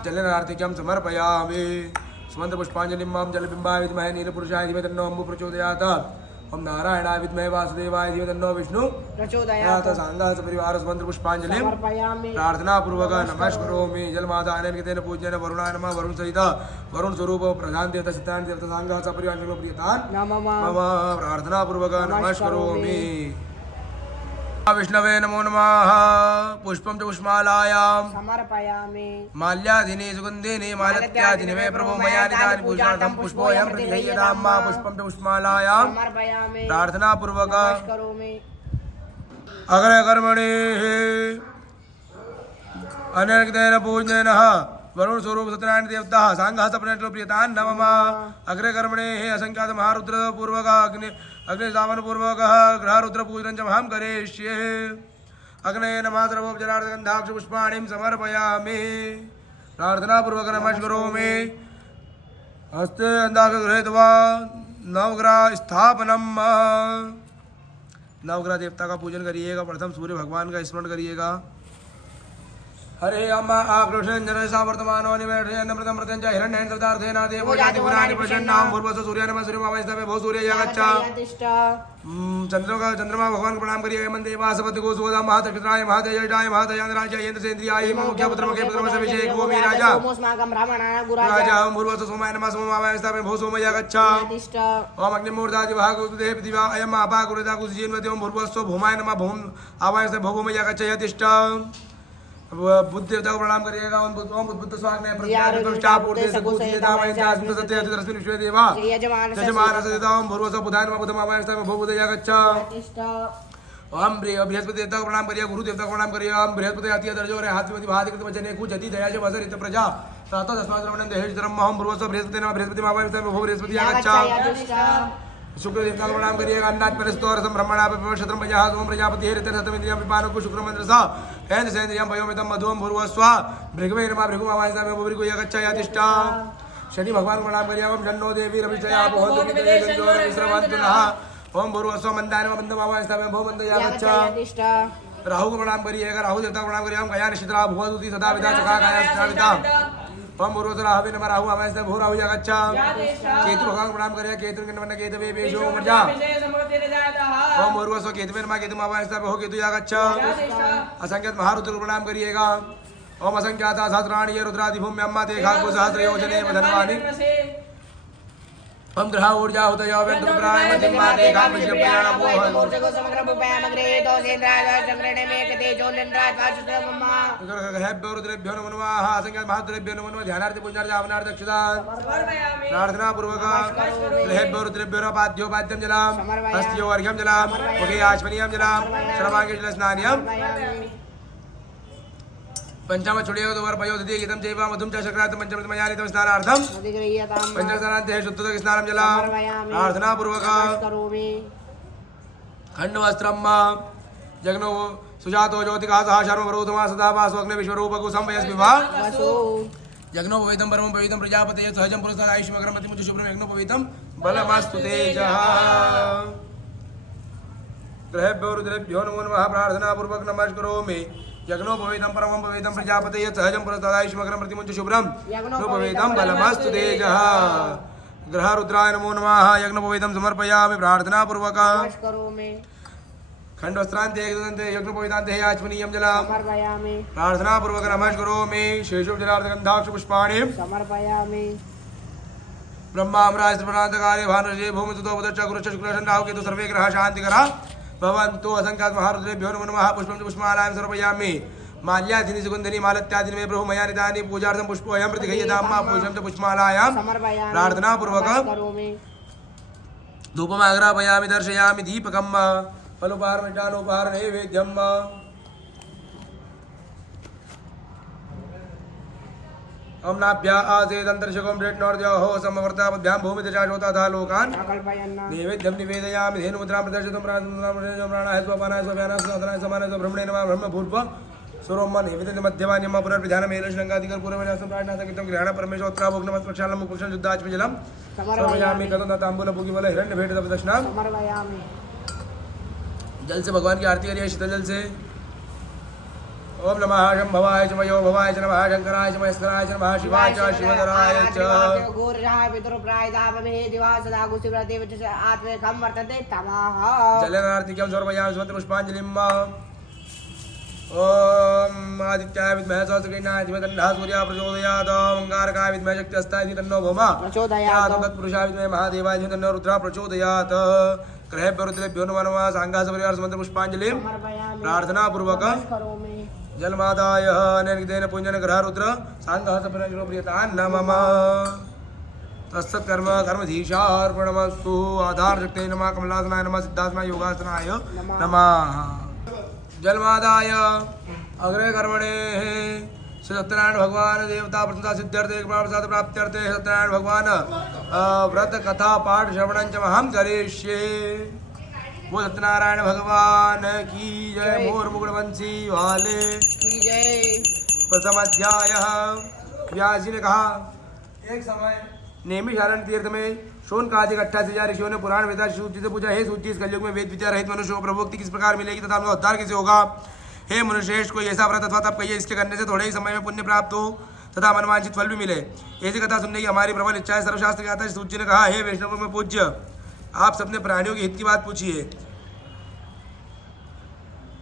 जलेन आर्तिक्यं समर्पयामि सुमन्त्र पुष्पाञ्जलिं मां जलबिम्बाय विद्महे नीलपुरुषाय धीमहि तन्नो अम्बु प्रचोदयात् ओम नारायणाय विद्महे वासुदेवाय धीमहि तन्नो विष्णु प्रचोदयात् सांगास परिवार सुमन्त्र पुष्पाञ्जलिं समर्पयामि प्रार्थना पूर्वक नमस्करोमि जलमाता अनेन पूज्येन वरुणाय नमः वरुण सहित वरुण स्वरूप प्रधान देवता सिद्धांत देवता सांगास परिवार प्रियतान् नमः मम प्रार्थना पूर्वक नमस्करोमि विष्णवे नमो नमः पुष्पं च पुष्पमालायां समर्पयामि माल्याधिने सुगन्धिने मालत्याधिने मे प्रभो मया निधानि पूजार्थं पुष्पोऽयं प्रतिगृह्यतां मा पुष्पं च पुष्पमालायां समर्पयामि प्रार्थना पूर्वक नमस्करोमि अग्रे कर्मणि अनेकेन पूजनेनः वरुण स्वरूप सत्यनारायण देवता सांघः सप्रणेतो प्रियतान् नमः अग्रे कर्मणे असंख्यात महारुद्र पूर्वक अग्नि सावन पूर्वक ग्रह रुद्र पूजनं च महं करिष्ये अग्ने नमः सर्वोपचारार्धगन्धाक्ष पुष्पाणिं समर्पयामि प्रार्थना पूर्वक नमस्करोमि हस्ते अन्धाक गृहीत्वा नवग्रह स्थापनम नवग्रह देवता का पूजन करिएगा प्रथम सूर्य भगवान का स्मरण करिएगा हरे अम्मा आकृष्ण जनसा वर्तमानो निवेशयन् मृतं मृतं च हिरण्येन सदार्थेन देवो याति पुराणि प्रसन्नां भूर्भुवस्सुः सूर्याय नमः सूर्यमावस्तवे भो सूर्य गच्छ चंद्रमा भगवान को प्रणाम करिए मन देवासपति को सुवदा महातक्षत्राय महातेजाय महादयान्द्राय इंद्रसेन्द्रियाय मुख्य पुत्र मुख्य पुत्र सविषे गोमी राजा सोमोस्माकं ब्राह्मणानां गुराजा राजा भूर्भुवस्सुः सोमाय नमः सोममावस्तवे भो सोमय गच्छ ओम अग्निमूर्धादि भागवते दिवा अयम आपा गुरुदा कुसजीन्वति ओम भूर्भुवस्सुः भूमाय नमः भूम आवायस्तवे भो भूमय गच्छ यतिष्ठ बुद्ध देवता को प्रणाम करिएगा ओम बुद्ध स्वाग में प्रतिष्ठा पूर्ति सकुचित दामय जास्मिन सत्य अतिरस्मिन विश्वे देवा यजमान सदिता ओम भूर्भुवस्सुः बुधाय नमः बुधमावायस्तवे भो बुधय गच्छ ओम बृहस्पति देवता को प्रणाम करिए गुरु देवता को प्रणाम करिए ओम बृहस्पति आती दर्जो रे हाथ में भादिकृत वचने कुजति दया च वसरित प्रजा सातो तस्मात् श्रवणं देहेश धर्म ओम भूर्भुवस्सुः बृहस्पति नमः बृहस्पति मावायस्तवे भो बृहस्पति गच्छ शुक्र देवता को प्रणाम करिएगा अन्नात् परस्तोरसं ब्रह्मणा शत्रं प्रजा ओम प्रजापति हरितं शतमिन्द्रियं विपानो को शुक्र मंत्र सा हेन सेन्द्रियं वयोमितं मधुम भूर्भुवस्सुः भृगवे नमः भृगुमावायस्तवे भो भृगु यगच्छ यतिष्ठ शनि भगवान को प्रणाम करिएगा ओम शन्नो देवी रविषया भवन्तु विश्रवन्तु नः ओम भूर्भुवस्सुः मंदाय नमः मंदमावायस्तवे भो मंद यगच्छ राहु को प्रणाम करिएगा राहु देवता को प्रणाम करिएगा ओम गया निशित्रा भुवदुति सदा विदा चका गाया सदा ओम भूर्भुवस्सुः राहवे नमः राहु आवायस्तवे भो राहु यगच्छ केतु भगवान को प्रणाम करिएगा केतु के केतवे वेशो मर्जा ओम भूर्भुवस्सुः केतवे नमः केतु आवायस्तवे भो केतु यगच्छ असंख्यात महारुद्र को प्रणाम करिएगा ओम असंख्याता सहस्राणि ये रुद्रादिभूम्य अम्मा ते खागु सहस्र योजने धनवानि ओम ग्रह ऊर्जा उदय वेंद्रप्राय मतिमाते कामश्य प्याणा मोह मोर्चको समग्र बुपयाम अग्रे दोसेन्द्राय चंद्रने में कते जोनेन्द्राय पाचुतमम्मा ग्रहेभ्यो रुद्रेभ्यो नमो नमः असंख्यात महारुद्रेभ्यो नमो नमः ध्यानार्थ पुण्यार्थ आवनार्थ दक्षिणान् प्रार्थना पूर्वक ग्रहेभ्यो रुद्रेभ्यो नपाद्यो पाद्यं जलम् हस्त्यो अर्घ्यं जलम् मुखे आचमनीयं जलम् सर्वांगे जलस्नानम् पंचम छुड़ियो तो वर भयो दधि गीतम चैव मधुम च शक्रात पंचम मयानितम स्नानार्थम पंचस्नानान्ते शुद्धोदक स्नानं जलम् प्रार्थना पूर्वक खण्डवस्त्रम् जग्नो सुजातो ज्योतिका सह शर्मवरुधमा सदा वास्वग्ने विश्वरूपकुसं संवयस्विवा यज्ञोपवीतं परमं पवित्रं प्रजापतये सहजं पुरस्तात् आयुष्मकरं प्रतिमुच शुभ्रं यज्ञोपवीतं बलमस्तु तेजः ग्रहेभ्यो रुद्रेभ्यो नमो नमः प्रार्थना पूर्वक नमस्करोमि यज्ञोपवीतं परमं पवित्रं प्रजापतये सहजं पुरस्तात् आयुष्मकरं प्रतिमुच शुभ्रं यज्ञोपवीतं बलमस्तु तेजः ग्रह रुद्राय नमो नमः यज्ञोपवीतं समर्पयामि प्रार्थना पूर्वक नमस्करोमि खंडवस्त्रांते एकदन्ते यज्ञोपवीतान्ते याचमनीयं जलम् समर्पयामि प्रार्थनापूर्वक नमः करोमि शेषोपचारार्थगन्धाक्ष पुष्पाणि समर्पयामि ब्रह्मामराजप्रान्तकार्य भानुजे भूमिसुतो बुधश्च गुरुश्च शुक्रश्च राहु केतु सर्वे ग्रहाः शान्तिकराः भवन्तु असंख्यात महारुद्रेभ्यो नमो नमः पुष्पं च पुष्पमालां समर्पयामि माल्याधिनि सुगन्धिनि मालत्याधिनि मे प्रभु मया नितानि पूजार्थं पुष्पोऽयं प्रतिगह्यतां पुष्पं च पुष्पमालायां समर्पयामि प्रार्थनापूर्वक करोमि धूपमाग्रापयामि दर्शयामि दीपकं फलोपहार मिष्टानोपहार नैवेद्यं अम्नाभ्या आसेदन्तर्शकं प्रेट्नोर्द्योः समवर्ताभ्यां भूमिदशाश्वतः लोकान् कल्पयन् नैवेद्यं निवेदयामि धेनुमुद्रां प्रदर्शितं प्राणाय स्वपानाय स्वव्यानाय स्वनाथनाय समानाय स्वब्रह्मणे नमः ब्रह्मभूर्व स्वरोम नैवेद्य मध्यमान्यम पुनर्विधानमेन श्रृङ्गादिकर पूर्वविनाशं प्रार्थनासंगीतं गृहाण परमेश्वरोत्तराभोग नमस्प्रक्षालनं मुक्षं शुद्धाचमि जलं समर्पयामि कदं ताम्बूलपूगिबल हिरण्यभेटदशनां समर्पयामि जल से भगवान की आरती करिए शीतल जल से ओम नमः शंभवाय च मयो भवाय च नमः शंकराय च महेश्वराय च नमः शिवाय च शिवधराय च गोरजाय पितृप्रायदापमे दिवा सदा गुसिव्रतेव च आत्मेकं वर्तते तमः जलनार्तिकं समर्पयामि स्वस्ति पुष्पाञ्जलिं ओम आदित्याय विद्महे सहस्रकृष्णाय धीमहि तन्नः सूर्यः प्रचोदयात् ओंकारकाय विद्महे शक्तिहस्ताय धीमहि तन्नो भौमः प्रचोदयात् तत्पुरुषाय विद्महे महादेवाय धीमहि तन्नो रुद्रः प्रचोदयात् ग्रहेभ्यो रुद्रेभ्यो नमो नमः सांघासपरिवार समन्त्र पुष्पाञ्जलिं समर्पयामि प्रार्थनापूर्वक करोमि जलमादाय अनेकदेन पुञ्जन ग्रह रुद्र सांघासपरिवार प्रियतां नमः तत्सत्कर्म कर्मधीशार्पणमस्तु आधार शक्ति नमः कमलासनाय नमः सिद्धासनाय योगासनाय नमः जलमादाय अग्रे कर्मणे श्री सत्यनारायण भगवान देवता प्रसन्नता सिद्ध्यर्थे प्रसाद प्राप्त्यर्थे सत्यनारायण भगवान व्रत कथा पाठ श्रवणं च महं करिष्ये वो सत्यनारायण भगवान की जय मोर मुकुट बंसी वाले की जय प्रथम अध्याय व्यास जी ने कहा एक समय नेमिषारण तीर्थ में शोनकादिक 88,000 ऋषियों ने पुराण वेदा सूत जी से पूछा, हे सूत जी, इस कलयुग में वेद विचार रहित मनुष्य को प्रभुक्ति किस प्रकार मिलेगी तथा उनका उद्धार कैसे होगा? हे मनुष्यश्रेष्ठ, कोई ऐसा व्रत अथवा तप कहिए इसके करने से थोड़े ही समय में पुण्य प्राप्त हो तथा मनवांछित फल भी मिले। ऐसी कथा सुनने की हमारी प्रबल इच्छा है। सर्वशास्त्र कहता है। सूत जी ने कहा, हे वैष्णव में पूज्य, आप सबने प्राणियों के हित की बात पूछी है।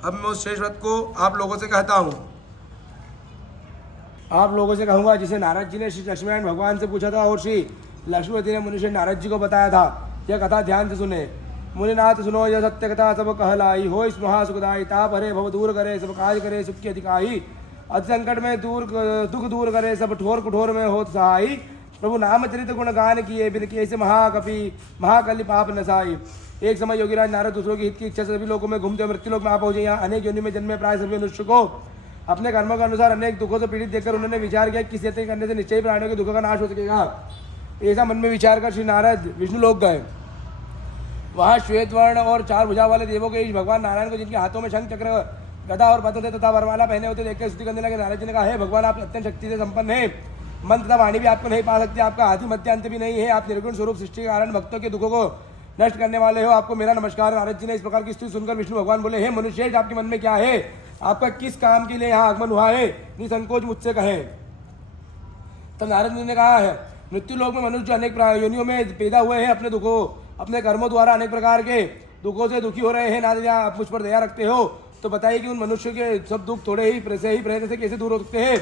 अब मैं उस शेष व्रत को आप लोगों से कहता हूँ, आप लोगों से कहूँगा जिसे नारद जी ने श्री लक्ष्मीनारायण भगवान से पूछा था और श्री लक्ष्मीपति ने मनुष्य नारद जी को बताया था। यह कथा ध्यान से सुने। मुनिनाथ सुनो, यह सत्य कथा सब कहलाई, हो इस महासुखदाई, ताप हरे भव दूर करे, सब काज करे सुख की अधिकाई, अति संकट में दुख दूर करे, सब ठोर कुठोर में हो सहाई, प्रभु नामचरित गुण गान किए बिन किए से महाकपि महाकलि पाप नसाई। एक समय योगीराज नारद दूसरों की हित की इच्छा से सभी लोगों में घूमते मृत्यु लोक में आ पहुंचे। यहाँ अनेक योनि में जन्मे प्राय सभी मनुष्य को अपने कर्मों के अनुसार अनेक दुखों से पीड़ित देखकर उन्होंने विचार किया किस यत्न करने से निश्चय प्राणियों के दुखों का नाश हो सकेगा। ऐसा मन में विचार कर श्री नारद विष्णु लोक गए। वहाँ श्वेत वर्ण और 4 भुजा वाले देवों के भगवान नारायण को, जिनके हाथों में शंख चक्र गदा और पद्म थे तथा वरमाला पहने होते देखकर स्तुति करने लगे। नारद जी ने कहा, हे भगवान, आप अत्यंत शक्ति से संपन्न है, मन तथा वाणी भी आपको नहीं पा सकती, आपका आदि मध्य अंत भी नहीं है, आप निर्गुण स्वरूप सृष्टि के कारण भक्तों के दुखों को नष्ट करने वाले हो, आपको मेरा नमस्कार। नारद जी ने इस प्रकार की स्तुति सुनकर विष्णु भगवान बोले, हे मनुष्य, आपके मन में क्या है? आपका किस काम के लिए यहाँ आगमन हुआ है? निसंकोच मुझसे कहें। तब नारद जी ने कहा है, मृत्यु लोक में मनुष्य अनेक योनियों में पैदा हुए हैं, अपने दुखों अपने कर्मों द्वारा अनेक प्रकार के दुखों से दुखी हो रहे हैं। नारद जी, आप मुझ पर दया रखते हो तो बताइए कि उन मनुष्यों के सब दुख थोड़े ही प्रयत्न से कैसे दूर हो सकते हैं?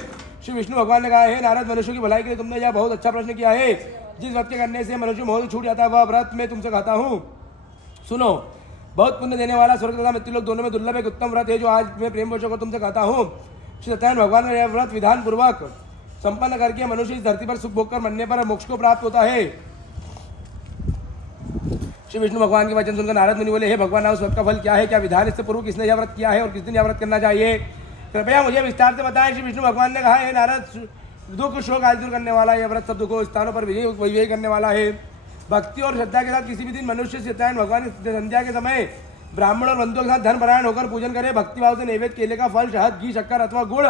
श्री विष्णु भगवान ने कहा, है नारद, मनुष्यों की भलाई के लिए तुमने यह बहुत अच्छा प्रश्न किया है। जिस व्रत के करने से मनुष्य मोह छूट जाता है वह व्रत मैं तुमसे कहता हूँ, सुनो। बहुत पुण्य देने वाला स्वर्ग तथा मृत्यु लोक दोनों में दुर्लभ एक उत्तम व्रत है जो आज मैं प्रेम वशों को तुमसे कहता हूँ। श्री सत्यनारायण भगवान ने यह व्रत विधान पूर्वक संपन्न करके मनुष्य इस धरती पर सुख भोग कर मरने पर मोक्ष को प्राप्त होता है। श्री विष्णु भगवान के वचन सुनकर नारद मुनि बोले, हे भगवान, उस व्रत का फल क्या है? क्या विधान इससे पूर्व किसने यह व्रत किया है और किस दिन यह व्रत करना चाहिए? कृपया मुझे विस्तार से बताएं। श्री विष्णु भगवान ने कहा, हे नारद, दुख शोक आदि दूर करने वाला यह व्रत सब दुखों स्थानों पर विजय करने वाला है। भक्ति और श्रद्धा के साथ किसी भी दिन मनुष्य सत्यनारायण भगवान संध्या के समय ब्राह्मण और बंधुओं के साथ धन परायण होकर पूजन करे, भक्तिभाव से नैवेद्य केले का फल, शहद, घी, शक्कर अथवा गुड़,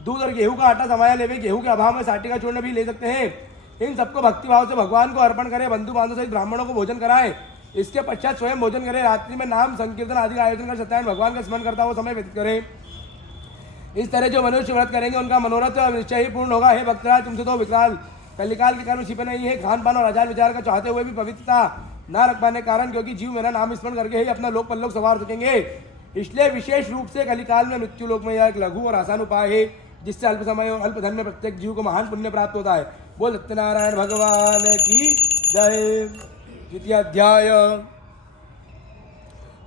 दूध और गेहूं का आटा समाया लेवे। गेहूं के अभाव में साटी का चूर्ण भी ले सकते हैं। इन सबको भक्तिभाव से भगवान को अर्पण करें, बंधु बांधव सहित ब्राह्मणों को भोजन कराएं। इसके पश्चात स्वयं भोजन करें। रात्रि में नाम संकीर्तन आदि का आयोजन कर सत्यनारायण भगवान का स्मरण करता हुआ समय व्यतीत करें। इस तरह जो मनुष्य व्रत करेंगे उनका मनोरथ निश्चय ही पूर्ण होगा। हे भक्तराज, तुमसे तो विकराल कलिकाल के कारण छिपे नहीं है। खान पान और आचार विचार का चाहते हुए भी पवित्रता न रख पाने कारण, क्योंकि जीव मेरा नाम स्मरण करके ही अपना लोक परलोक सवार सकेंगे। इसलिए विशेष रूप से कलिकाल में मृत्यु लोक में यह एक लघु और आसान उपाय है, जिससे अल्प समय और अल्प धन में प्रत्येक जीव को महान पुण्य प्राप्त होता है। बोल सत्यनारायण भगवान की जय। द्वितीय अध्याय।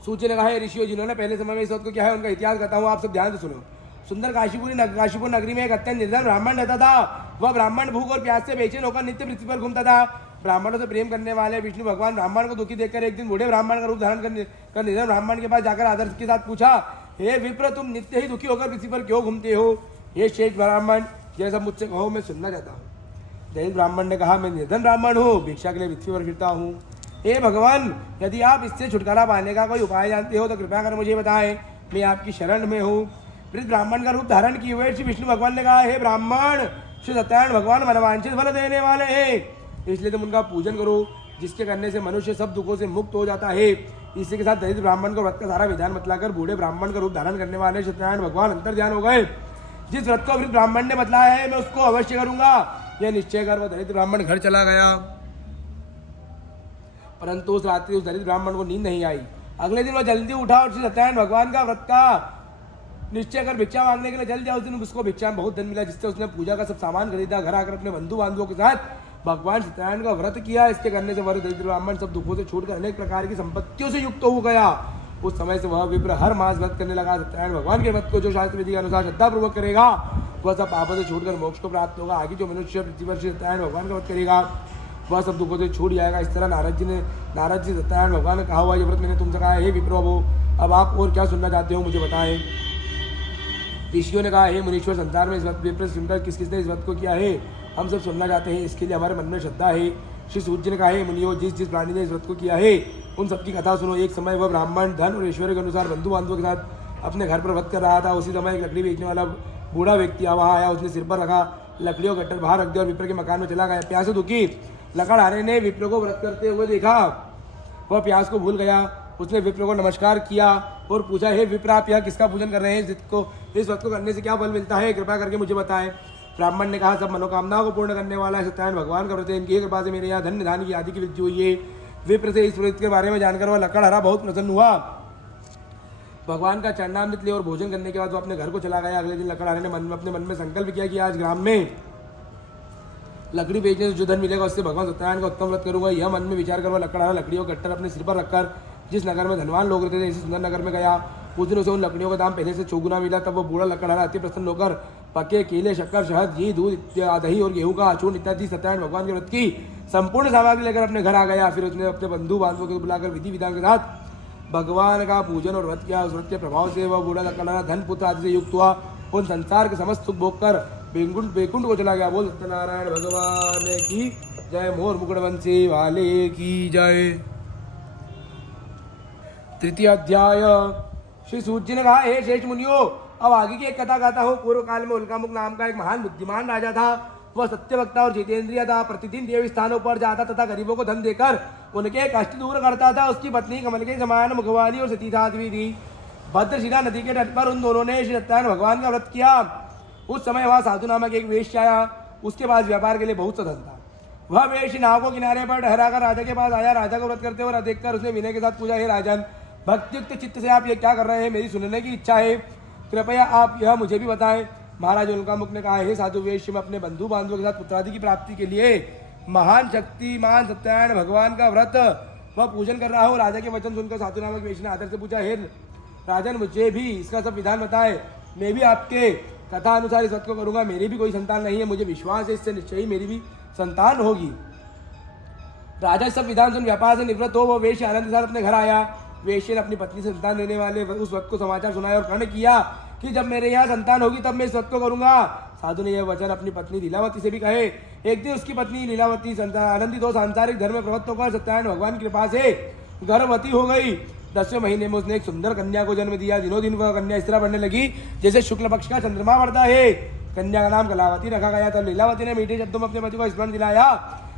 सूची ने कहा है, ऋषियों जिन्होंने पहले समय में इस वक्त को क्या है उनका इतिहास कहता हूँ, आप सब ध्यान से सुनो। सुंदर काशीपुर नगरी में एक अत्यंत निर्धन ब्राह्मण रहता था। वह ब्राह्मण भूख और प्यास से बेचैन होकर नित्य पृथ्वी पर घूमता था। ब्राह्मणों से प्रेम करने वाले विष्णु भगवान ब्राह्मण को दुखी देखकर एक दिन बूढ़े ब्राह्मण का रूप धारण कर निर्धन ब्राह्मण के पास जाकर आदर के साथ पूछा, हे विप्र, तुम नित्य ही दुखी होकर पृथ्वी पर क्यों घूमते हो? हे शेष ब्राह्मण, यह सब मुझसे कहो, मैं सुनना चाहता हूँ। दलित ब्राह्मण ने कहा, मैं निर्धन ब्राह्मण हूँ, भिक्षा के लिए पृथ्वी पर फिरता हूँ। हे भगवान, यदि आप इससे छुटकारा पाने का कोई उपाय जानते हो तो कृपया कर मुझे बताएं, मैं आपकी शरण में हूँ। वृद्ध ब्राह्मण का रूप धारण किए हुए श्री विष्णु भगवान ने कहा, हे ब्राह्मण, श्री सत्यनारायण भगवान मनवांछित फल देने वाले हैं, इसलिए तुम उनका पूजन करो, जिसके करने से मनुष्य सब दुखों से मुक्त हो जाता है। इसी के साथ दलित ब्राह्मण को व्रत का सारा विधान बतलाकर बूढ़े ब्राह्मण का रूप धारण करने वाले सत्यनारायण भगवान अंतर ध्यान हो गए। जिस व्रत को वृद्ध ब्राह्मण ने बतलाया है मैं उसको अवश्य करूंगा, यह निश्चय कर वह दलित ब्राह्मण घर चला गया। परंतु उस रात्रि उस दलित ब्राह्मण को नींद नहीं आई। अगले दिन वह जल्दी उठा और श्री सत्यनारायण भगवान का व्रत का निश्चय कर भिक्षा मांगने के लिए जल्द जाए। उस दिन उसको भिक्षा में बहुत धन मिला, जिससे उसने पूजा का सब सामान खरीदा। घर आकर अपने बंधु बांधवों के साथ भगवान सत्यनारायण का व्रत किया। इसके करने से वह दरिद्र ब्राह्मण सब दुखों से छूटकर अनेक प्रकार की संपत्तियों से युक्त हो गया। उस समय से वह विप्र हर मास व्रत करने लगा। सत्यनारायण भगवान के व्रत को जो शास्त्र विधि के अनुसार श्रद्धापूर्वक करेगा वह सब पापों से छूटकर मोक्ष को प्राप्त होगा। आगे जो मनुष्य पृथ्वी पर सत्यनारायण भगवान का व्रत करेगा वह सब दुखों से छूट जाएगा। इस तरह नारद जी सत्यनारायण भगवान ने कहा हुआ ये व्रत मैंने तुमसे कहा, हे विप्रो, अब आप और क्या सुनना चाहते हो मुझे बताएं। ऋषियों ने कहा, हे मुनीश्वर, संसार में इस व्रत विप्र सुनकर किस किसने इस व्रत को किया है हम सब सुनना चाहते हैं, इसके लिए हमारे मन में श्रद्धा है। श्री सूर्य ने कहा, हे मुनियों, जिस जिस प्राणी ने इस व्रत को किया है उन सबकी कथा सुनो। एक समय वह ब्राह्मण धन और ऐश्वर्य के अनुसार बंधु बांधवों के साथ अपने घर पर व्रत कर रहा था। उसी समय एक लकड़ी बेचने वाला बूढ़ा व्यक्ति वहाँ आया। उसने सिर पर रखा लकड़ियों गट्टर बाहर रख दिया और विप्र के मकान में चला गया। प्यास से दुखी लकड़हारे ने विप्र को व्रत करते हुए देखा। वह प्यास को भूल गया। उसने विप्र को नमस्कार किया और पूछा, हे विप्र, आप यह किसका पूजन कर रहे हैं? इस व्रत को करने से क्या फल मिलता है, कृपया करके मुझे बताएं। ब्राह्मण ने कहा, सब मनोकामनाओं को पूर्ण करने वाला है सत्यनारायण भगवान का व्रत है। इनकी कृपा से मेरे यहाँ धन्य धान की आदि की वृद्धि हुई है। विप्र से इस व्रत के बारे में जानकर वह लकड़हारा बहुत प्रसन्न हुआ। भगवान का चरणामृत लिया और भोजन करने के बाद वो अपने घर को चला गया। अगले दिन लकड़हारे ने अपने मन में संकल्प किया कि आज ग्राम में लकड़ी बेचने से जो धन मिलेगा उससे भगवान सत्यनारायण का उत्तम व्रत करूंगा। यह मन में विचार कर वह लकड़हारा लकड़ियों कट्टर अपने सिर पर रखकर जिस नगर में धनवान लोग रहते थे इसी सुंदर नगर में गया। उस दिन उसे उन लकड़ियों का दाम पहले से चौगुना मिला। तब वो बूढ़ा लकड़हारा अति प्रसन्न होकर पके केले, शक्कर, शहद, घी, दूध, दही और गेहूं का चूर्ण इत्यादि सत्यनारायण भगवान के व्रत की संपूर्ण सामग्री लेकर अपने घर आ गया। फिर उसने अपने बंधु बांधवों को बुलाकर विधि विधान के साथ भगवान का पूजन और व्रत किया। उस व्रत के प्रभाव से वह बूढ़ा लकड़हारा धन पुत्र आदि से युक्त हुआ। उन संसार के समस्त सुख भोग कर बैकुंठ को चला गया। बोल सत्यनारायण भगवान की जय। मोर मुकुट वंशी वाले की जय। तृतीय अध्याय। श्री सूर्य जी ने कहा, हे श्रेष्ठ मुनियों, अब आगे की एक कथा गाता हूँ। पूर्व काल में उल्कामुख नाम का एक महान बुद्धिमान राजा था। वह सत्यवक्ता और जितेंद्रिय था। प्रतिदिन देव स्थानों पर जाता तथा गरीबों को धन देकर उनके कष्ट दूर करता था। उसकी पत्नी कमल के समान मुखवाली और सती साध्वी थी। भद्रशिला नदी के तट पर उन दोनों ने श्री सत्यनारायण भगवान का व्रत किया। उस समय वहाँ साधु नामक एक वेश्या आया। उसके पास व्यापार के लिए बहुत सा धन था। वह वेश्य नाव को किनारे पर ठहराकर राजा के पास आया। राजा को व्रत करते हुए देखकर उसने विनय के साथ पूछा, हे राजन, भक्तियुक्त चित्त से आप ये क्या कर रहे हैं? मेरी सुनने की इच्छा है, कृपया आप यह मुझे भी बताएं। महाराज उल्कामुख ने कहा, हे साधु वेश्य, मैं अपने बंधु बांधवों के साथ पुत्रादि की प्राप्ति के लिए महान शक्तिमान सत्यनारायण भगवान का व्रत वह पूजन कर रहा हूँ। राजा के वचन सुनकर साधु नामक वेश्य ने आदर से पूछा, हे राजन, मुझे भी इसका सब विधान बताएं। मैं भी आपके कथा अनुसार इस व्रत को करूंगा। मेरी भी कोई संतान नहीं है, मुझे विश्वास है इससे निश्चय ही मेरी भी संतान होगी। राजा सब विधान सुन व्यापार से निवृत्त हो वो वेश्य आनंद के साथ अपने घर आया। वेश्य ने अपनी पत्नी से संतान देने वाले उस व्रत को समाचार सुनाया और प्रण किया कि जब मेरे यहाँ संतान होगी तब मैं इस व्रत को करूंगा। साधु ने यह वचन अपनी पत्नी लीलावती से भी कहे। एक दिन उसकी पत्नी लीलावती आनंदित हो सांसारिक धर्म में प्रवृत्त होकर सत्यनारायण भगवान की कृपा से गर्भवती हो गई। 10वें महीने में उसने एक सुंदर कन्या को जन्म दिया। दिनों दिन वह कन्या इस तरह बढ़ने लगी जैसे शुक्ल पक्ष का चंद्रमा बढ़ता है। कन्या का नाम कलावती रखा गया। तब लीलावती ने मीठे शब्दों में अपने पति को स्मरण दिलाया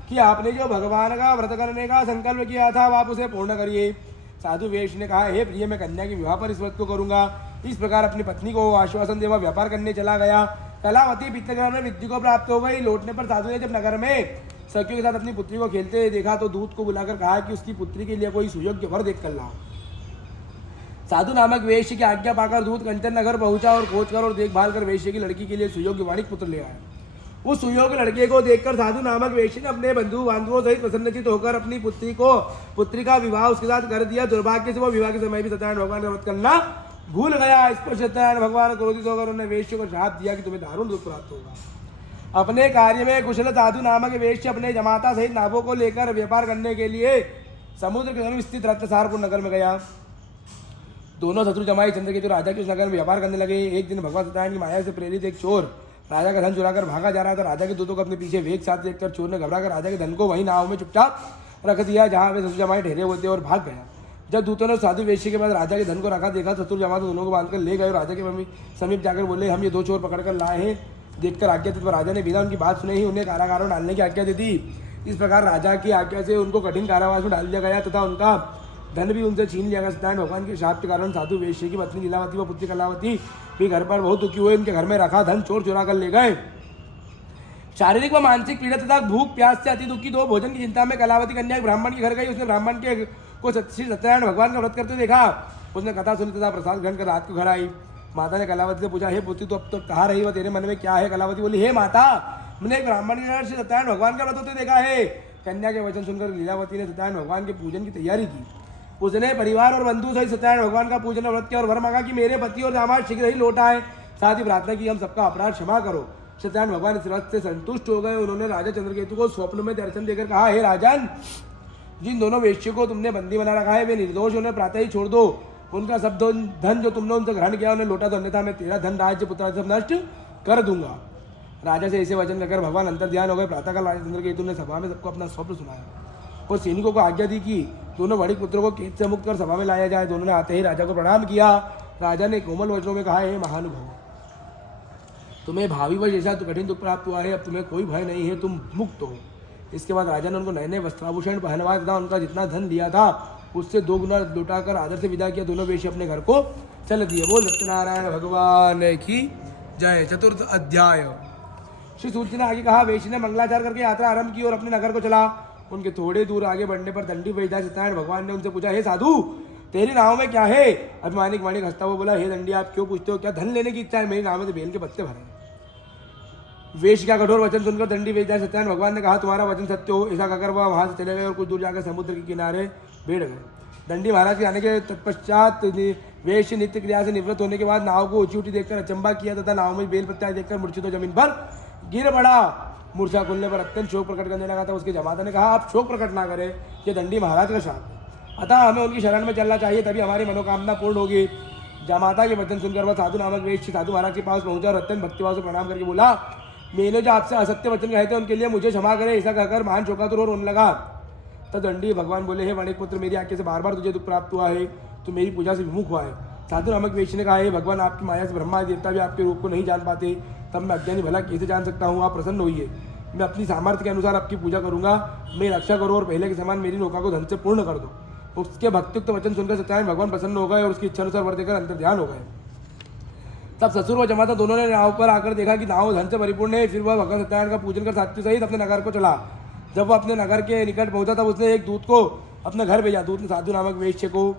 कि आपने जो भगवान का व्रत करने का संकल्प किया था आप उसे पूर्ण करिए। साधु वेश ने कहा, हे प्रिय, मैं कन्या के विवाह पर इस व्रत को करूंगा। इस प्रकार अपनी पत्नी को आश्वासन देवा व्यापार करने चला गया। कलावती पितृगृह में विद्या को प्राप्त हो गई। लौटने पर साधु ने जब नगर में सखियों के साथ अपनी पुत्री को खेलते देखा तो दूत को बुलाकर कहा कि उसकी पुत्री के लिए कोई सुयोग्य वर देख कर लाओ। साधु नामक वेश्य की आज्ञा पाकर दूत कंचन नगर पहुंचा और खोज कर और देखभाल कर वेश्य की लड़की के लिए सुयोग्य वाणिक पुत्र ले आया। उस सुयोग्य लड़के को देखकर साधु नामक वेश्य ने अपने बंधु बांधवों सहित प्रसन्नचित होकर अपनी पुत्री का विवाह उसके साथ कर दिया। दुर्भाग्य से वो विवाह के समय भी सत्यनारायण भगवान का व्रत करना भूल गया। इस पर सत्यनारायण भगवान क्रोधित होकर उन्होंने वेश्य को श्राप दिया कि तुम्हें दारुण दुख प्राप्त होगा। अपने कार्य में कुशल साधु नामक वेश्य अपने जमाता सहित नावों को लेकर व्यापार करने के लिए समुद्र के समीप स्थित रत्नसारपुर नगर में गया। दोनों शत्रु जमाई चंद्रकेतु राजा के उस नगर में व्यापार करने लगे। एक दिन भगवान सत्यनारायण की माया से प्रेरित एक चोर राजा का धन चुराकर भागा जा रहा था। राजा के दूतों को अपने पीछे वेग साथ देखकर चोर ने घबराकर राजा के धन को वही नाव में चुपचाप रख दिया जहां वे शत्रु जमाई ठहरे हुए थे और भाग गया। जब दूतों ने साधु वेश्य के बाद राजा के धन को रखा देखा, शत्रु जमात दोनों को बांधकर ले गए और राजा के समीप जाकर बोले, हम ये दो चोर पकड़कर लाए हैं। देखकर आज्ञा दी, राजा ने बिना उनकी बात सुने ही उन्हें कारागार में डालने की आज्ञा दी थी। इस प्रकार राजा की आज्ञा से उनको कठिन कारावास में डाल दिया गया तथा उनका धन भी उनसे छीन लिया गया। सत्यनारायण भगवान के शाप के कारण साधु वेश्य की पत्नी लीलावती व पुत्री कलावती भी घर पर बहुत दुखी हुए। उनके घर में रखा धन चोर चुरा कर ले गए। शारीरिक व मानसिक पीड़ा तथा भूख प्यास से अति दुखी दो भोजन की चिंता में कलावती कन्या ब्राह्मण के घर गई। उसने ब्राह्मण के को श्री सत्यनारायण भगवान का व्रत करते देखा। उसने कथा सुनी तथा प्रसाद ग्रहण कर रात को घर आई। माता ने कलावती से पूछा, हे पुत्री तो अब तो कहाँ रही, वह तेरे मन में क्या है? कलावती बोली, हे माता, मैंने एक ब्राह्मण के घर श्री सत्यनारायण भगवान का व्रत होते देखा है। कन्या के वचन सुनकर लीलावती ने सत्यनारायण भगवान के पूजन की तैयारी की। उसने परिवार और बंधु सहित सत्यनारायण भगवान का पूजन व्रत किया और वर मांगा कि मेरे पति और दामाद शीघ्र ही लौट आए। साथ ही प्रार्थना की, हम सबका अपराध क्षमा करो। सत्यनारायण भगवान इस व्रत से संतुष्ट हो गए। उन्होंने राजा चंद्रकेतु को स्वप्न में दर्शन देकर कहा, हे राजन, जिन दोनों वेश्यों को तुमने बंदी बना रखा है वे निर्दोष, उन्हें प्रातः ही छोड़ दो। उनका सब धन जो तुमने उनसे ग्रहण किया उन्हें लौटा दो, अन्यथा मैं तेरा धन राज्य पुत्र सब नष्ट कर दूंगा। राजा से ऐसे वचन कहकर भगवान अंतर ध्यान हो गए। प्रातःकाल राजा चंद्रकेतु ने सभा में सबको अपना स्वप्न सुनाया और सैनिकों को आज्ञा दी कि दोनों बड़ी पुत्रों को कैद से मुक्त कर सभा में लाया जाए। दोनों ने आते ही राजा को प्रणाम किया। राजा ने कोमल वचनों में कहा, हे महानुभाव, तुम्हें भावी वर्ष ऐसा तो कठिन दुख प्राप्त हुआ है, अब तुम्हें कोई भय नहीं है, तुम मुक्त हो। इसके बाद राजा ने उनको नए नए वस्त्राभूषण पहनवाया तथा उनका जितना धन दिया था उससे 2 गुना लौटाकर आदर से विदा किया। दोनों वेश्य अपने घर को चल दिए। बोल सत्यनारायण भगवान की जय। चतुर्थ अध्याय। श्री सूर्य ने आगे कहा, वेश्य ने मंगलाचार करके यात्रा आरंभ की और अपने नगर को चला। उनके थोड़े दूर आगे बढ़ने पर दंडी वेदा सत्यनारायण भगवान ने उनसे पूछा, हे साधु, तेरी नाव में क्या है? अभिमानिक वाणिक हंसता हुआ बोला, हे दंडी, आप क्यों पूछते हो? क्या धन लेने की इच्छा है? मेरी नाव में तो बेल के पत्ते भरे। वेश्य का कठोर वचन सुनकर दंडी वेदा सत्यनारायण भगवान ने कहा, तुम्हारा वचन सत्य हो। ऐसा कहकर वह वहां से चले गए और कुछ दूर जाकर समुद्र के किनारे बैठ गए। दंडी महाराज के आने के तत्पश्चात वेश्य नित्य क्रिया से निवृत्त होने के बाद नाव को ऊंची ऊंची देखकर अचंबा किया तथा नाव में बेल पत्ता देखकर मूर्छित जमीन पर गिर पड़ा। मूर्छा खुलने पर अत्यंत शोक प्रकट करने लगा था। उसके जमाता ने कहा, आप शोक प्रकट ना करें, ये दंडी महाराज का शाप है, अतः हमें उनकी शरण में चलना चाहिए, तभी हमारी मनोकामना पूर्ण होगी। जमाता के वचन सुनकर वह साधु नामक वेश्य साधु महाराज के पास पहुंचा और अत्यंत भक्तिभाव से प्रणाम करके बोला, मैंने जो आपसे असत्य वचन कहे थे उनके लिए मुझे क्षमा करें। ऐसा कहकर महान चौंका तो रोने लगा। तब दंडी भगवान बोले, हे वाणिक पुत्र, मेरी आज्ञा से बार बार तुझे दुख प्राप्त हुआ है, तू मेरी पूजा से विमुख हुआ है। साधु नामक वेश्य ने कहा, हे भगवान, आपकी माया से ब्रह्मा देवता भी आपके रूप को नहीं जान पाते, तब मैं अज्ञानी भला कैसे जान सकता हूँ? आप प्रसन्न होइए, मैं अपनी सामर्थ्य के अनुसार आपकी पूजा करूंगा। मैं रक्षा करो और पहले के समान मेरी नौका को धन से पूर्ण कर दो। उसके भक्तियुक्त वचन सुनकर सत्यनारायण भगवान प्रसन्न हो गए और उसकी इच्छा अनुसार वर देकर अंतर ध्यान हो गए। तब ससुर व जमाता दोनों ने नाव पर आकर देखा कि नाव धन से परिपूर्ण है। फिर वह भगवान सत्यनारायण का पूजन कर साथी सहित अपने नगर को चला। जब वह अपने नगर के निकट पहुंचा तब उसने एक दूत को अपने घर भेजा। दूत ने साधु नामक वेश्य को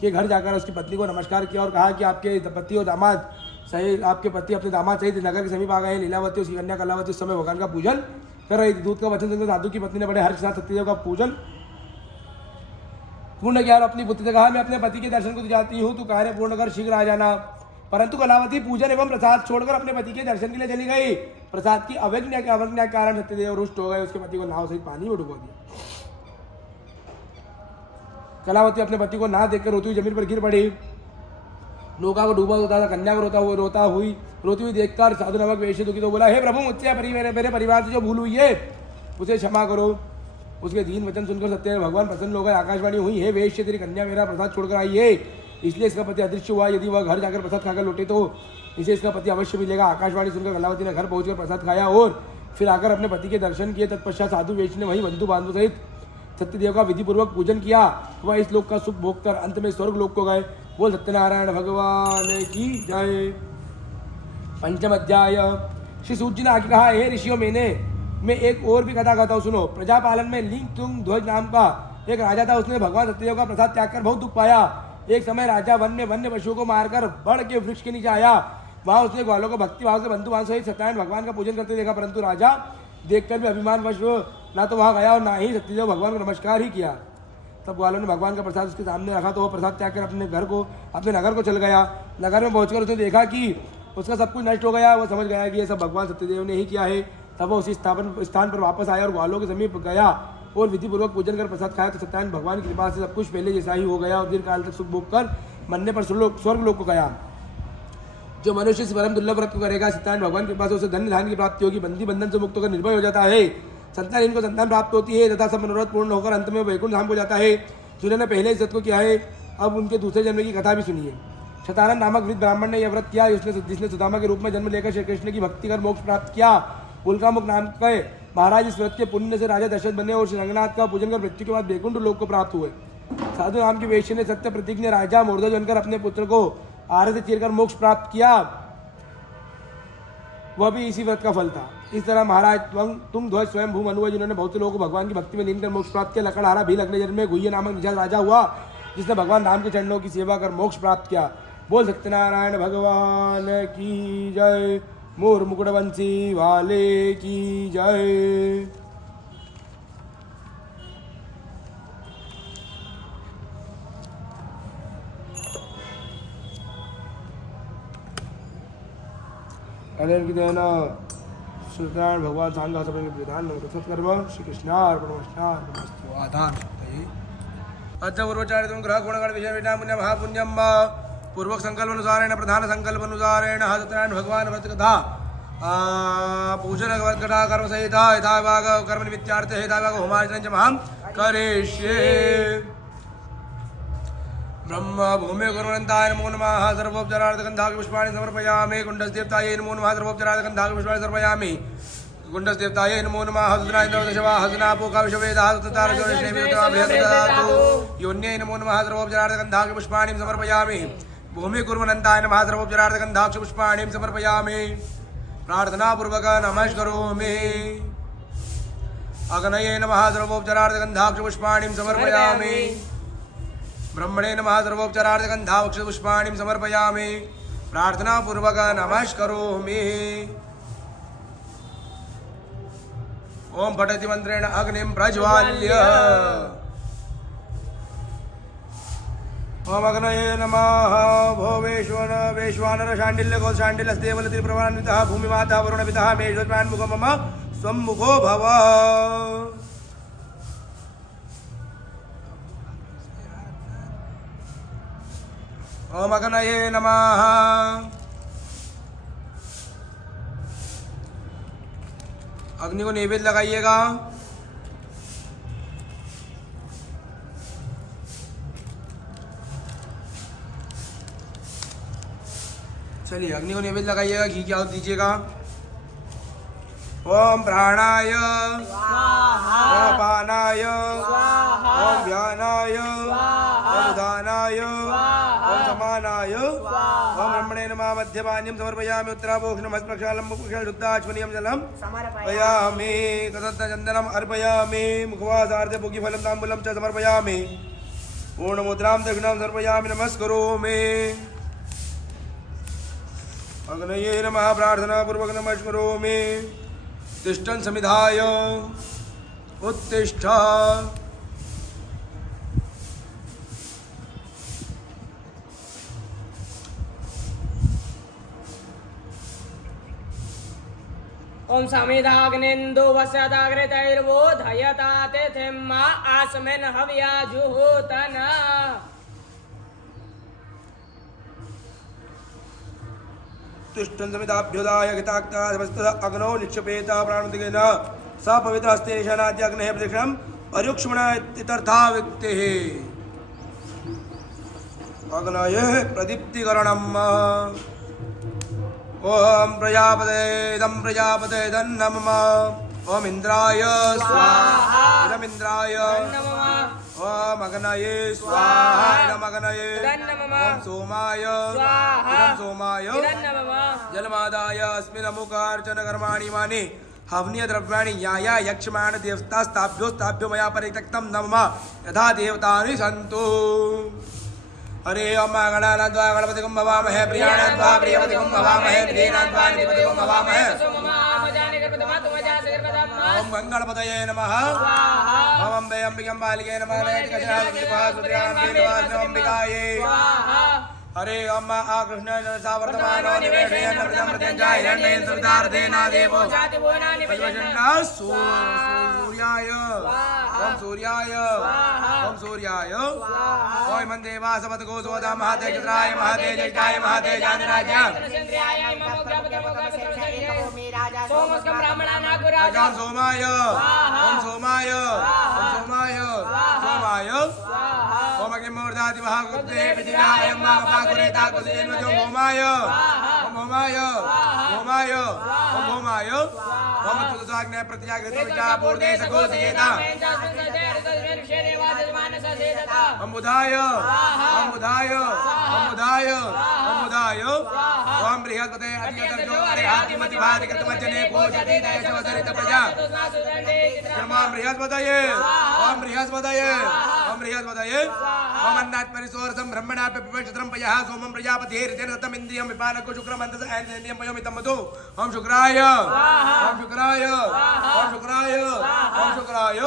के घर जाकर उसकी पत्नी को नमस्कार किया और कहा कि आपके पति और दामाद सहित आपके पति अपने दामाद सहित नगर के समीप आ गए हैं। लीलावती उसकी कन्या कलावती उस समय भगवान का पूजन कर रही थी। दूत का वचन सुनकर साधु की पत्नी ने बड़े हर्ष के साथ सत्यदेव का पूजन पूर्ण किया और अपनी पुत्री से कहा, मैं अपने पति के दर्शन को जाती हूँ, तू कार्य पूर्ण कर शीघ्र आ जाना। परंतु कलावती पूजन एवं प्रसाद छोड़कर अपने पति के दर्शन के लिए चली गई। प्रसाद की अवज्ञा के कारण सत्यदेव रुष्ट हो गए। उसके पति को नाव सहित पानी में डुबो दिया। कलावती अपने पति को ना देखकर रोती हुई जमीन पर गिर पड़ी। नौका को डूबा होता था, कन्या को रोती हुई देखकर साधु नामक वेश्य दुखी तो बोला, हे प्रभु, मुझसे मेरे परिवार से जो भूल हुई है उसे क्षमा करो। उसके दीन वचन सुनकर सत्यदेव भगवान प्रसन्न हो गए। आकाशवाणी हुई, हे वेश्य, तेरी कन्या मेरा प्रसाद छोड़कर आई है, इसलिए इसका पति अदृश्य हुआ। यदि वह घर जाकर प्रसाद खाकर लौटे तो इसे इसका पति अवश्य मिलेगा। आकाशवाणी सुनकर कलावती ने घर पहुंचकर प्रसाद खाया और फिर आकर अपने पति के दर्शन किए। तत्पश्चात साधु वेश्य ने वही बंधु बांधव सहित सत्यदेव का विधिपूर्वक पूजन किया। वह इस लोक का सुख भोगकर अंत में स्वर्ग लोक को गए। बोल सत्यनारायण भगवान की जय। पंचम अध्याय। श्री सूर्य ने आगे कहा, हे ऋषियों, मैं एक और भी कथा कहता हूँ, सुनो। प्रजापालन में लिंग तुंग ध्वज नाम का एक राजा था। उसने भगवान सत्यदेव का प्रसाद त्याग कर बहुत दुख पाया। एक समय राजा वन में वन्य पशुओं को मारकर बड़ के वृक्ष के नीचे आया। वहां उसने ग्वालों को भक्ति भाव से बंधु भाव सहित सत्यनारायण भगवान का पूजन करते देखा, परंतु राजा देखकर भी अभिमानवश ना तो वहां गया और ना ही सत्यदेव भगवान को नमस्कार ही किया। तब ग्वालों ने भगवान का प्रसाद उसके सामने रखा तो वो प्रसाद त्याग कर अपने नगर को चल गया। नगर में पहुंचकर उसने देखा कि उसका सब कुछ नष्ट हो गया। वो समझ गया कि ये सब भगवान सत्यदेव ने ही किया है। तब वो उसी स्थान पर वापस आया और ग्वालों के समीप गया और विधिपूर्वक पूजन कर प्रसाद खाया तो सत्यनारायण भगवान की कृपा से सब कुछ पहले जैसा ही हो गया और दीर्घ काल तक सुख भोग कर मरने पर स्वर्ग लोक को गया। जो मनुष्य इस परम दुर्लभ व्रत को करेगा, सत्यनारायण भगवान की कृपा से उसे धन्य धान की प्राप्ति होगी, बंदी बंधन से मुक्त होकर निर्भय हो जाता है, संतान इनको संतान प्राप्त होती है तथा सब मनोरथ पूर्ण होकर अंत में वैकुंठ धाम को जाता है। जिन्होंने पहले इस व्रत को किया है अब उनके दूसरे जन्म की कथा भी सुनिए। शतानंद नामक वृद्ध ब्राह्मण ने यह व्रत किया जिसने सुदामा के रूप में जन्म लेकर श्री कृष्ण की भक्ति कर मोक्ष प्राप्त किया। उल्कामुख नाम के महाराज इस व्रत के पुण्य से राजा दशरथ बने और श्री रंगनाथ का पूजन कर मृत्यु के बाद वैकुंठ लोक को प्राप्त हुए। साधु नाम के वेश्य ने सत्य प्रतिज्ञ राजा मूर्धज बनकर अपने पुत्र को आरे से चीरकर मोक्ष प्राप्त किया, वह भी इसी व्रत का फल था। इस तरह महाराज तुम ध्वज स्वयं भूम अनुय जिन्होंने बहुत से लोगों को भगवान की भक्ति में लीन कर मोक्ष प्राप्त किया। लकड़हारा भी अगले जन्म में गुह्य नामक निषाद राजा हुआ जिसने भगवान राम के चरणों की सेवा कर मोक्ष प्राप्त किया। बोल सत्यनारायण भगवान की जय, मोर मुकुटवंशी वाले की जय। सत्यनारायण भगवान सांगा सभी विधान सत्कर्म श्री कृष्णार्पणमस्तु। आधार अद्य पूर्वचारितं ग्रह गुणगण विषय विना पुण्य महापुण्यम पूर्वक संकल्प अनुसारेण प्रधान संकल्प अनुसारेण सत्यनारायण भगवान व्रत कथा पूजन कथा कर्म सहित यथा भाग कर्म निमित्तार्थ यथा भाग होमार्चनं च महं करिष्ये। ब्रह्म भूमि गुरुवन्ताय नमो नमः। सर्वोपचारार्थगन्धाः पुष्पाणि समर्पयामि। कुण्डस्देवतायै नमो नमः। सर्वोपचारार्थगन्धाः पुष्पाणि समर्पयामि। कुण्डस्देवतायै नमो नमः। हसुनाइन्द्रवदशवा हसुनापूका विश्ववेदाः ततारजोनिष्णेमिदताभ्यन्तददातु योन्यै नमो नमः। सर्वोपचारार्थगन्धाः पुष्पाणि समर्पयामि। भूमि कुर्वन्ताय नमः। सर्वोपचारार्थगन्धाः पुष्पाणि समर्पयामि। प्रार्थनापूर्वक नमस्करोमि। अग्नये नमः। सर्वोपचारार्थगन्धाः पुष्पाणि समर्पयामि। ब्रह्मणे नमः। सर्वोपचारार्थगन्धाः पुष्पाणि समर्पयामि। प्रार्थनापूर्वक नमस्करोमि। ओम पठति मंत्रेण अग्निं प्रज्वाल्य। ओम अग्नये नमः। भो वैश्वानर शाण्डिल्य गो शाण्डिल्यस्देवल त्रिप्रवान्वितः भूमिमाता वरुणपितः मेषोन्मुखो मम स्वमुखो भव। ओम अग्नये नमः। अग्नि को नैवेद्य लगाइएगा। चलिए अग्नि को नैवेद्य लगाइएगा, घी की आहुति दीजिएगा। ओम प्राणाय ओम पानाय ओम ध्यानाय ओम उदानाय ओम समानाय ओम ब्रह्मणे नमः। मध्यपानीयं समर्पयामि। उत्तराभूषणं हस्तप्रक्षालं मुखप्रक्षालं शुद्धाचमनीयं जलं समर्पयामि। तदन्तचन्दनम् अर्पयामि। मुखवासार्थे पूगीफलं ताम्बूलं च समर्पयामि। पूर्णमुद्रां दक्षिणां समर्पयामि। नमस्करोमि। अग्नये नमः। प्रार्थनापूर्वक नमस्करोमि। तिष्ठन् समिधाय उत्तिष्ठ। ओम समिधाग्निन्दु वस्यदाग्रतैर्बोधयता तिथिम् आस्मिन् हव्याजुहोतन। तिष्ठन् समिधाभ्युदाय गताक्तावस्तः अग्नौ निक्षपेत प्राणोदिकेन स पवित्र हस्ते निशानाद्य अग्नेः प्रदक्षिणं पर्युक्ष्मण इत्यर्थः व्यक्तिः। अग्नये प्रदीप्तिकरणम्। ओम प्रजापते इदं प्रजापते नमः। ओम इंद्राय स्वाहा इदं इंद्राय नमः। ओम अग्नये स्वाहा इदं अग्नये नमः। ओम सोमाय स्वाहा इदं सोमाय नमः। जलमादाय अस्मिन् अमुकार्चन कर्माणि मानि हवनीय द्रव्याणि याया यक्षमाण देवतास्ताभ्यो मया परित्यक्तं नमः। यथा देवतानि सन्तु हरे ओम गणानाद्वा गणपतिगुं भवामहे प्रियाणाद्वा प्रियपतिगुं भवामहे निधीनाद्वा निधिपतिगुं भवामहे ओम गणपतये नमः ओम अम्बे अम्बिकां बालिके नमः अंबिकायै हरे ओम कृष्ण सावर्तमानो निवेशयन् अमृतमृत्यञ्जय हिरण्येन सुविदार्थेन देवो सूर्याय ओम सूर्याय ओम सूर्याय ओम देवा सपतको सोदा महातेजत्राय महातेजष्टाय महातेजाधिराज ओम सोमाय ओम सोमाय ओम सोमाय सोमाय ओम अग्निमूर्धाति महागुप्ते विधिराय महापाकुरेता कुसेन्वजो होमाय ओम होमाय होमाय ओम होमाय ओम तुलसाग्ने प्रत्यागृत विचापूर्ते सकोसिकेता ओम बुधाय ओम बुधाय ओम बुधाय ओम बुधाय ओम बृहस्पते अतियतर्जो अरिहातिमति भातिकृतमज्जने पूजति दयशवसरित प्रजा ओम बृहस्पतये ओम बृहस्पतये ओम बृहस्पतये ओम अन्नात् परिसोरसं ब्रह्मणापि पिपश्चित्रं पयः सोमं प्रजापतिर्तेन दत्तम् इन्द्रियं विपानको शुक्रमन्तस ऐन्द्रियं पयोमितमतो ओम शुक्राय ओम शुक्राय ओम शुक्राय ओम शुक्राय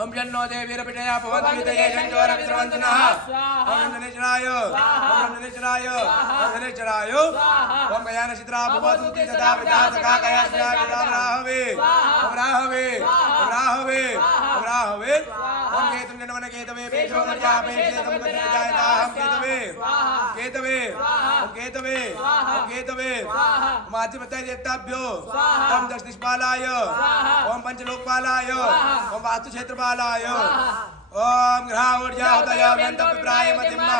ओम जन्नो देवीरपिटया भवन्तु विदये जन्जोर विस्रवन्तु नः ओम शनिश्चराय ओम शनिश्चराय ओम शनिश्चराय ओम गयान चित्रा भवतु सदा विधातका गया सदा राहवे ओम राहवे ओम राहवे ओम राहवे ओम केतुं जनवन केतवे पेशो प्रजापेशे समगतिजायता हम केतवे केतवे ओम केतवे ओम केतवे ओम आदिपत्य देवताभ्यो ओम दश दिक्पालाय ओम पंचलोकपालाय ओम वास्तु क्षेत्रपालाय ओम ग्रहावर्जा उदयाव्यंत विप्राय मतिम्मा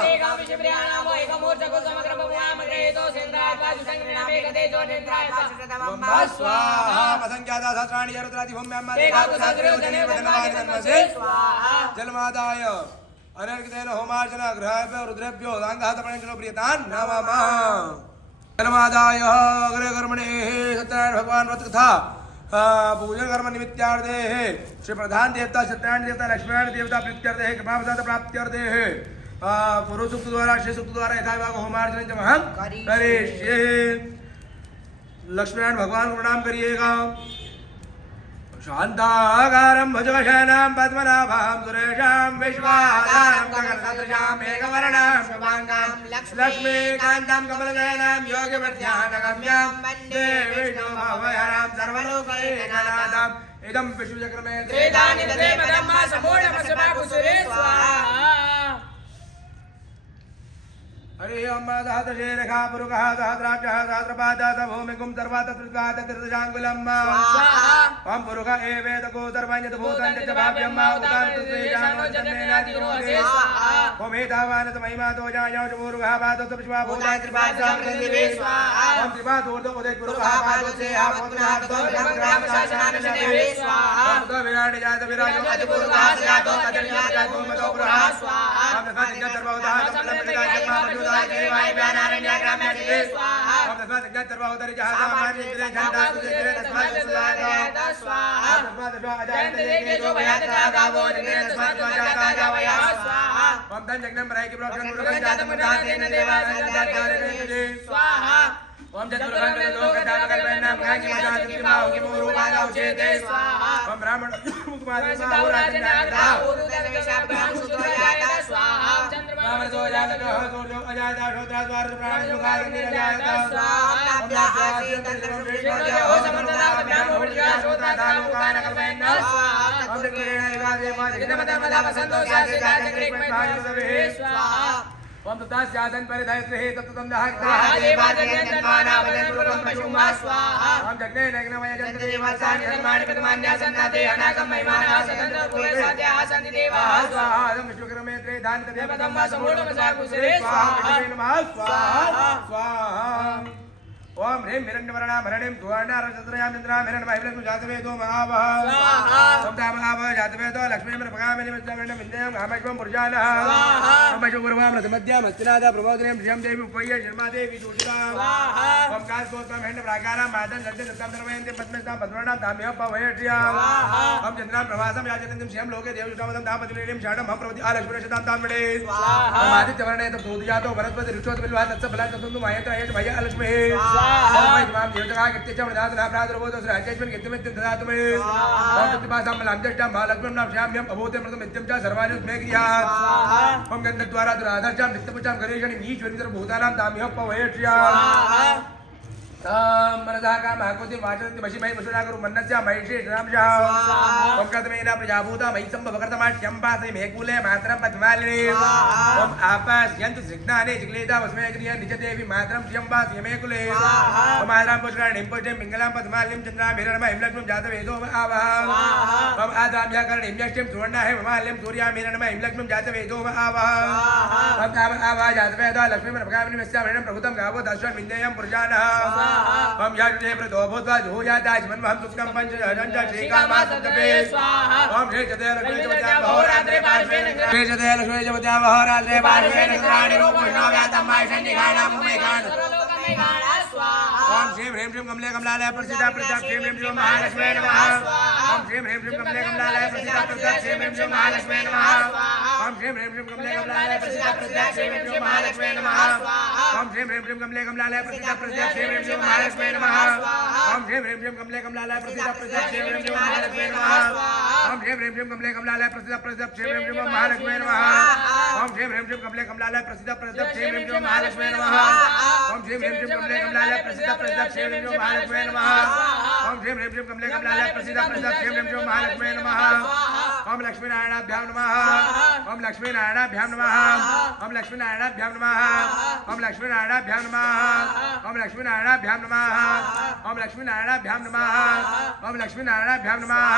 ओम स्वाहा असंख्याता सहस्राणि रुद्रादि भूम्यां जलमादाय अनर्गतेन होमार्चन ग्रहेभ्यो रुद्रेभ्यो साङ्गाहतपणेभ्यो प्रियतान् नमः जलमादाय अग्रे कर्मणे सत्यनारायण भगवान व्रत कथा पूजन कर्म निमित्तार्थे श्री प्रधान देवता सत्यनारायण देवता लक्ष्मीनारायण देवता प्रीत्यर्थे कृपा प्रसाद प्राप्त्यर्थे पूर्व सूक्त द्वारा श्री सूक्त द्वारा यथाभाग होमार्चन च महं करिष्ये लक्ष्मीनारायण भगवान को प्रणाम करिएगा शांताकारं भुजगशयनं पद्मनाभं सुरेशं विश्वाधारं गगनसदृशां मेघवर्णं शुभांगं लक्ष्मीकान्तं कमलनयनं योगिवर्ध्यानगम्यं वन्दे विष्णुभवहरं सर्वलोकैकनाथम् इदं विश्वचक्रमे त्रिदानि ददेमदम्मा समूढमसमाकुसुरे स्वाहा हरि ओम सहस्रशे रेखा पुरुषः सहस्राक्षः सहस्रपादः भूमिकुं सर्वातत्रिकात तीर्थशाङ्कुलं ओम पुरुष एवेदको सर्वञ्जत भूतं च भाव्यं मा उदान तस्मेजानो जन्मेनादिरोधे ओम एतावानत महिमातो जायो च पुरुषः पादो विश्वा भूता त्रिपादं देवे स्वाहा ओम त्रिपादोर्धो उदय पुरुषः पादो से हा पुरुषः तो ग्राम शासनान देवे स्वाहा ओम तो विराट जात विराजो अति पुरुषः जातो अजन्य जातो मतो पुरुषः स्वाहा ओम तथा सर्वोदा समलम देवाय ज्ञानारण्य ग्राम्य देवे स्वाहा ओम तस्मात् ज्ञातर्वोदरि जहासामान्य ग्रे झंडा सुजग्रे तस्मात् सुजाता स्वाहा ओम तस्मात् अजायत देखे जो भयात गावो जग्रे तस्मात् अजाता जावया स्वाहा ओम धन जग्नम रायकी प्रोक्षण मुरुगन जातम जातेन देवा संजातारे स्वाहा ओम जतुर्गन लोक दानकल्पनाम गायकी मजाति माओ की मोरु बाजा उचेते स्वाहा ओम ब्राह्मण मुखमादि साहुराजनाग्रा उरुदनवेशाभ्यां सुतोयाता स्वाहा चंद्रमा जो जातक जो अजाता श्रोत्रा द्वार प्राण सुखाय निरजाता स्वाहा अभ्यासी तंत्र विष्णु हो समर्था ब्रह्म उर्जा श्रोत्रा दानु कान कल्पन स्वाहा ओम कृष्ण युगादे मादिकमदा वसंतो सासे जातक में भागवते स्वाहा ओम तस्यासन परिधयते तत्तम दहक्ता देवाजन्माना वदनुरुकं पशुमा स्वाहा ओम जग्ने नग्नमय जन्ते देवासानि धर्माणि पदमान्यासन्नाते अनागम महिमानः सतन्त्र पूरे साध्याः सन्ति देवाः स्वाहा ओम विश्वकर्मे त्रे दान देवतम समूढम साकुसरे स्वाहा नमः स्वाहा स्वाहा ओम ह्रीं हिरण्यवर्णां हरणीं सुवर्णारचन्द्रयां चन्द्रां हिरण्यमहिम्नं जातवेदो महावः ओम दामहावः जातवेदो लक्ष्मीमर्पगामिनीं विद्यामण्डं विद्यां कामेश्वं पुरुषानः ओम अशुभवर्वां रथमध्यां हस्तिनादा प्रबोधिनीं श्रियं देवी उपय्य शर्मा देवी जोषितां ओम कालकोत्तम हिरण्य प्राकारां मादं लज्जं दत्तां धर्मयन्तीं पद्मस्तां पद्मवर्णां दाम्यः पवयश्रियां ओम चन्द्रां प्रभासं याजनन्तीं श्रियं लोके देवयुष्टामदं दामपतिनीं शाणं हम प्रवति आलक्ष्मीशतां ताम्बडे ओम आदित्यवर्णे तत् सूर्यजातो वनस्पति ऋषोत् बिल्वा तत्स फलं तत्तु मयत्र यश भय अलक्ष्मी ओम मां देवता कीर्तिचं वदातु नाभ्रातुर्वोतो श्राज्यस्मिन् कीर्तिमित्यं ददातु मे ओम प्रतिभासं मलांजष्टां महालक्ष्मीं नाभ्याम्यं अभूतं मृतमित्यं च सर्वाणि मे क्रियात् ओम गन्धद्वारा दुराधर्चां नित्यपुचां गणेशं ईश्वरीं सर्वभूतानां ताम्यः पवयश्रियां मनसा कामाकुति वाचन्ति वशिमहि वसुनागुरु मन्नस्य महिषे श्रामशः ओम कतमेना प्रजाभूता मयि संभवकर्तमाश्यम्पासि मेकुले मातरं पद्मालिनी ओम आपस्यन्तु सिग्नाने जिग्लेता वस्मे क्रिया निजदेवी मातरं श्यम्पासि मेकुले ओम आद्रां पुष्करणीं पुष्टिं पिङ्गलां पद्मालिनीं चन्द्रां हिरण्मयीं लक्ष्मीं जातवेदो आवह ओम आद्रां करणीं यष्टिं सुवर्णाहे ममालिनीं सूर्यां हिरण्मयीं लक्ष्मीं जातवेदो आवह ओम काम आवह जातवेदो लक्ष्मीमर्पगामिनीं यस्यां हिरण्यं प्रभुतं गावो दर्शनं विन्देयं पुरुषानः हम याजने प्रतो भूत्वा जुहोयादाजमन् महं सुप्तं पंचजनं च श्रीकामासुतपे ओम श्री जते लक्ष्मी जवत्या बहोरात्रे पार्श्वे श्री जते लक्ष्मी जवत्या बहोरात्रे पार्श्वे नगराणि रूपविष्णव्यातं मायषन्निघाणां भूमिघाण ओम श्रीं ह्रीं श्रीं कमले कमलालय प्रसिद्धा प्रताप श्रीं ह्रीं श्रीं महालक्ष्मी नमः ओम श्रीं ह्रीं श्रीं कमले कमलालय प्रसिद्धा प्रताप श्रीं ह्रीं श्रीं महालक्ष्मी नमः ओम श्रीं ह्रीं श्रीं कमले कमलालय प्रसिद्धा प्रताप श्रीं ह्रीं श्रीं महालक्ष्मी नमः ओम श्रीं ह्रीं श्रीं कमले कमलालय प्रसिद्धा प्रताप श्रीं ह्रीं श्रीं महालक्ष्मी नमः ओम श्रीं ह्रीं श्रीं कमले कमलालय प्रसिद्धा प्रताप श्रीं ह्रीं श्रीं महालक्ष्मी नमः ओम श्रीं ह्रीं श्रीं कमले कमलालय प्रसिद्धा प्रताप श्रीं ह्रीं श्रीं महालक्ष्मी नमः ओम श्रीं ह्रीं श्रीं कमले कमलालय प्रसिद्धा प्रताप श्रीं ह्रीं श्रीं महालक्ष्मी नमः ओम श्रीं ह्रीं श्रीं कमले कमलालय प्रसिद्धा प्रताप श्रीं ह्रीं श्रीं महालक्ष्मी नमः ओम श्रीं ह्रीं श्रीं कमले कमलालय प्रसिद्धा प्रताप श्रीं ह्रीं श्रीं महालक्ष्मी नमः ओम लक्ष्मीनारायणाभ्यां नमः ओम लक्ष्मीनारायणाभ्यां नमः ओम लक्ष्मीनारायणाभ्यां नमः ओम लक्ष्मीनारायणाभ्यां नमः ओम लक्ष्मीनारायणाभ्यां नमः ओम लक्ष्मीनारायणाभ्यां नमः ओम लक्ष्मीनारायणाभ्यां नमः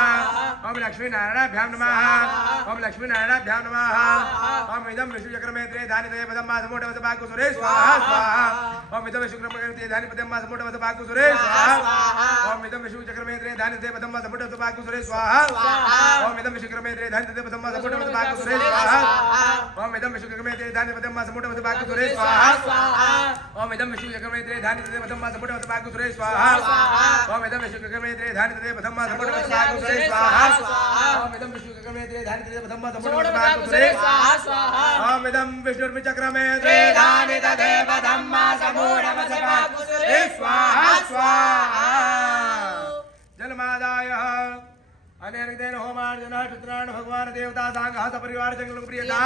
ओम लक्ष्मीनारायणाभ्यां नमः ओम लक्ष्मीनारायणाभ्यां नमः ओम इदं विष्णुचक्रमेत्रे धानिते पदं मासमोटवत भागु सुरे स्वाहा स्वाहा ओम इदं विष्णुचक्रमेत्रे धानि पदं मासमोटवत भागु सुरे स्वाहा ओम इदं विष्णुचक्रमेत्रे धानिते पदं मासमोटवत भागु सुरे स्वाहा ओम इदं विष्णुचक्रमेत्रे धानिते पदं मासमोटवत भागु सुरे स्वाहा ओम इदं विष्णुचक्रमेत्रे धानि पदं मासमोटवत भागु सुरे स्वाहा ओम इदं विष्णुचक्रमेत्रे धानिते पदं मासमोटवत भागु सुरे स्वाहा ओम इदं विष्णुचक्रमेत्रे धानिते पदं मासमोटवत भागु सुरे स्वाहा ओम इदं विष्णुचक्रमेत्रे धानिते पदं मासमोटवत भागु सुरे स्वाहा ओम इदं विष्णुचक्रमेत्रे धानिते पदं मासमोटवत भागु सुरे स्वाहा स्वाहा जलमादाय अनेर्गदेन होमार्जन क्षत्राण भगवान देवता सांगः सपरिवार जंगल प्रियता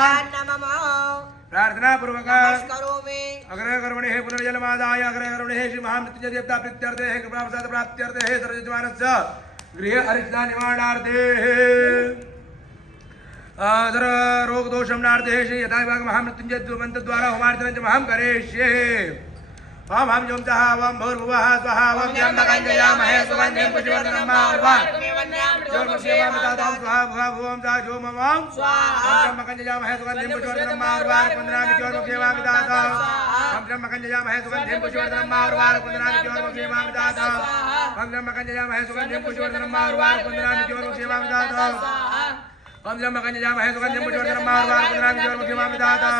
प्रार्थना पूर्वक अग्रह कर्मणि हे पुनर्जन्मादाय अग्रह कर्मणि हे श्री महामृत्युंजय देवता प्रीत्यर्थे हे कृपा प्रसाद प्राप्त्यर्थे हे सर्वजनमानस्य गृह अरिष्टा निवारणार्थे सर्व रोग दोषं नार्थे हे श्री यथा विभाग महामृत्युंजय मंत्र द्वारा होमार्जन च महं करिष्ये ओम हम जोम चाह ओम भूर्भुवः स्वः ओम त्र्यंबकञ्जयामहे सुगन्धिं पुष्टिवर्धनं मारुवारुवाम स्वाहा भुवा भुवं सा जो मम स्वाहा ओम त्र्यंबकञ्जयामहे सुगन्धिं पुष्टिवर्धनं मारुवारुवन्दनामि ज्योर्मुखेवामि दाता ओम त्र्यंबकञ्जयामहे सुगन्धिं पुष्टिवर्धनं मारुवारुवन्दनामि ज्योर्मुखेवामि दाता ओम त्र्यंबकञ्जयामहे सुगन्धिं पुष्टिवर्धनं मारुवारुवन्दनामि ज्योर्मुखेवामि दाता ओम त्र्यंबकञ्जयामहे सुगन्धिं पुष्टिवर्धनं मारुवारुवन्दनामि ज्योर्मुखेवामि दाता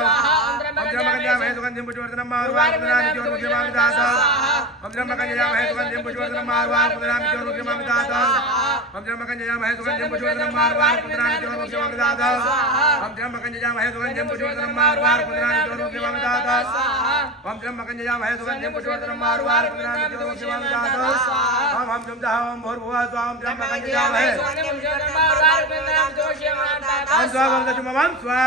ओम त्र्यंबकञ्जयामहे सुगन्धिं पुष्टिवर्धनं मारुवारुवन्दनामि ज्योर्मुखेवामि दाता ओम त्र्यंबकञ्जयामहे सुगन्धिं पुष्टिवर्धनं मारुवारुवन्दनामि ज्योर्मुखेवामि दाता ओम त्र्यंबकञ्जयामहे सुगन्धिं पुष्टिवर्धनं मारुवारुवन्दनामि ज्योर्मुखेवामि दाता ओम त्र्यंबकञ्जयामहे सुगन्धिं पुष्टिवर्धनं मारुवारुवन्दनामि ज्योर्मुखेवामि दाता ओम त्र्यंबकञ्जयामहे सुगन्धिं पुष्टिवर्धनं मारुवारुवन्दनामि ज्योर्मुखेवामि दाता ओम हम जम जहाँ ओम भूर्भुवः स्वः ओम त्र्यंबकञ्जयामहे ओम स्वाहा मम स्वाहा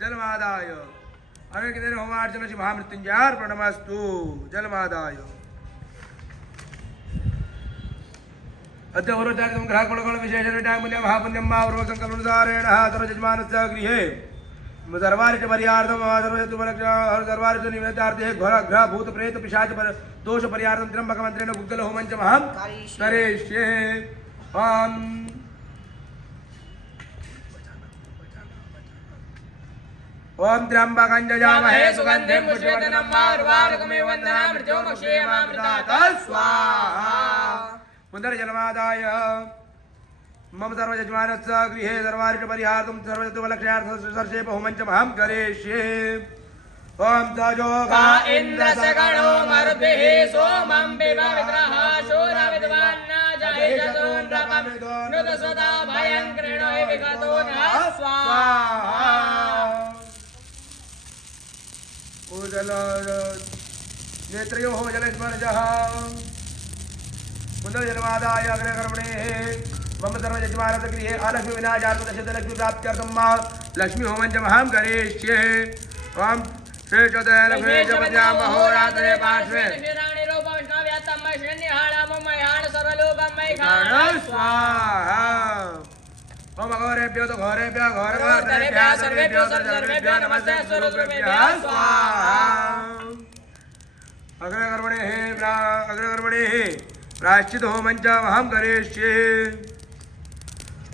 जलमादाय अनेकदिन होमार्चन श्री महामृत्युंजयार्पणमस्तु जलमादाय अद्य औरोचारितं ग्रहकुलकुल विशेषनिटामुल्य महापुण्यं मावरोसङ्कल्पनुसारेण सर्वजजमानस्य गृहे सर्वारिच पर्यार्थं सर्वारिच निवेद्यार्थे ग्रह भूत प्रेत पिशाच दोष पर्यार्थं त्र्यंबकमन्त्रेण गुग्गल होमं च महं करिष्ये ओम ओम त्र्यंबकं यजामहे सुगंधिं पुष्टिवर्धनं उर्वारुकमिव वन्दनामि मृत्युर्मुक्षीयमामृतात् स्वाहा पुनर्जन्मादाय मम सर्वयजमानस्य गृहे सर्वारिष्टपरिहारं सर्वजतुवलक्षयार्थसर्षे बहुमञ्चमहं करिष्ये ओम तजोगा इन्द्रसगणो मरुद्भिः सोमं विवविद्रः शूरविद्वान्ना जहि चतुन्द्रपं नुतसुता भयं कृणोहि विगतो न स्वाहा उजल नेत्रयोः जलस्मरजः पुनर्जन्मादाय अग्रकर्मणे मम सर्वयजमानस्य गृहे अलक्ष्मी विनाशार्थदशलक्ष्मी प्राप्त्यर्थं मा लक्ष्मी होमञ्चमहं करिष्ये ओम श्रेष्ठदेवपत्या महोरात्रे पार्श्वे स्वाहा ओम अघोरेभ्यो तो घोरेभ्यो घोरघोरेभ्यः सर्वेभ्यो सर्वेभ्यो नमस्ते स्वरूपेभ्यः स्वाहा अग्रकर्मणे प्रायश्चित होमञ्च अहं करिष्ये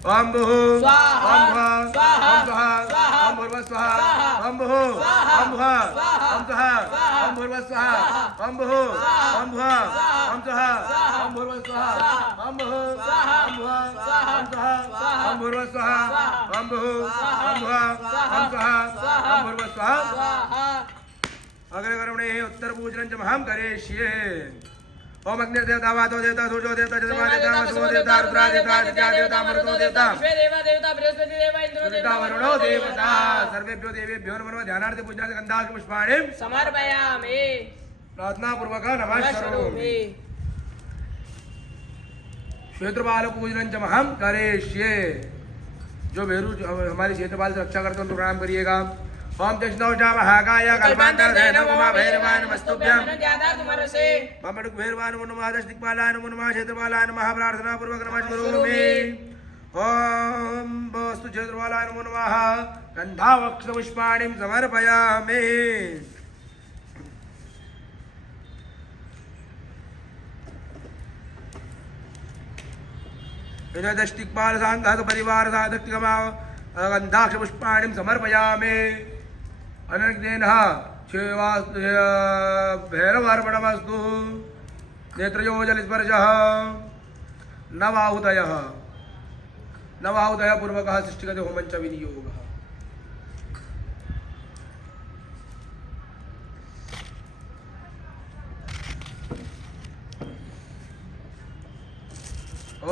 ओम भुः स्वाहा ओम स्वाहा ओम स्वाहा ओम भूर्भुवस्वाहा ओम भुः ओम भुः ओम स्वाहा ओम भूर्भुवस्वाहा ओम भुः ओम भुः ओम स्वाहा ओम भूर्भुवस्वाहा ओम भुः ओम भुः ओम स्वाहा ओम भूर्भुवस्वाहा ओम भुः ओम भुः ओम स्वाहा ओम भूर्भुवस्वाहा अग्रकर्मणे उत्तर पूजनं च महं करिष्ये ओम अग्निर्देवता वातो देवता सूर्यो देवता चंद्रमा देवता वसुओ देवता रुद्रा देवता आदित्य देवता मरुतो देवता देवता बृहस्पति देवा इंद्र देवता वरुणो देवता सर्वेभ्यो देवेभ्यो नमः ध्यानार्थे पूजनार्थे गंधार्घ्य पुष्पाणि समर्पयामि प्रार्थना पूर्वक नमः करोमि क्षेत्रपाल पूजनं च महं करिष्ये जो भेरू हमारे क्षेत्रपाल से रक्षा करते हैं उनको प्रणाम करिएगा ओम दक्षिणोषा महाकाय कल्पांतर नमो भैरवाय नमस्तुभ्यं मम भैरवाय नमो नमः दशदिक्पालाय नमो नमः क्षेत्रपालाय नमः प्रार्थना पूर्वक नमः करोमि ओम वस्तु क्षेत्रपालाय नमो नमः गंधावक्ष पुष्पाणिं समर्पयामि इदं दशदिक्पाल सांघात परिवार साधक्तिकमा गंधाक्ष पुष्पाणिं समर्पयामि अनर्घ्येन भैरवार्पणमस्तु नेत्रयोजलस्पर्शः नवाहुतयः पूर्वकः सृष्टिगते होमञ्च विनियोगः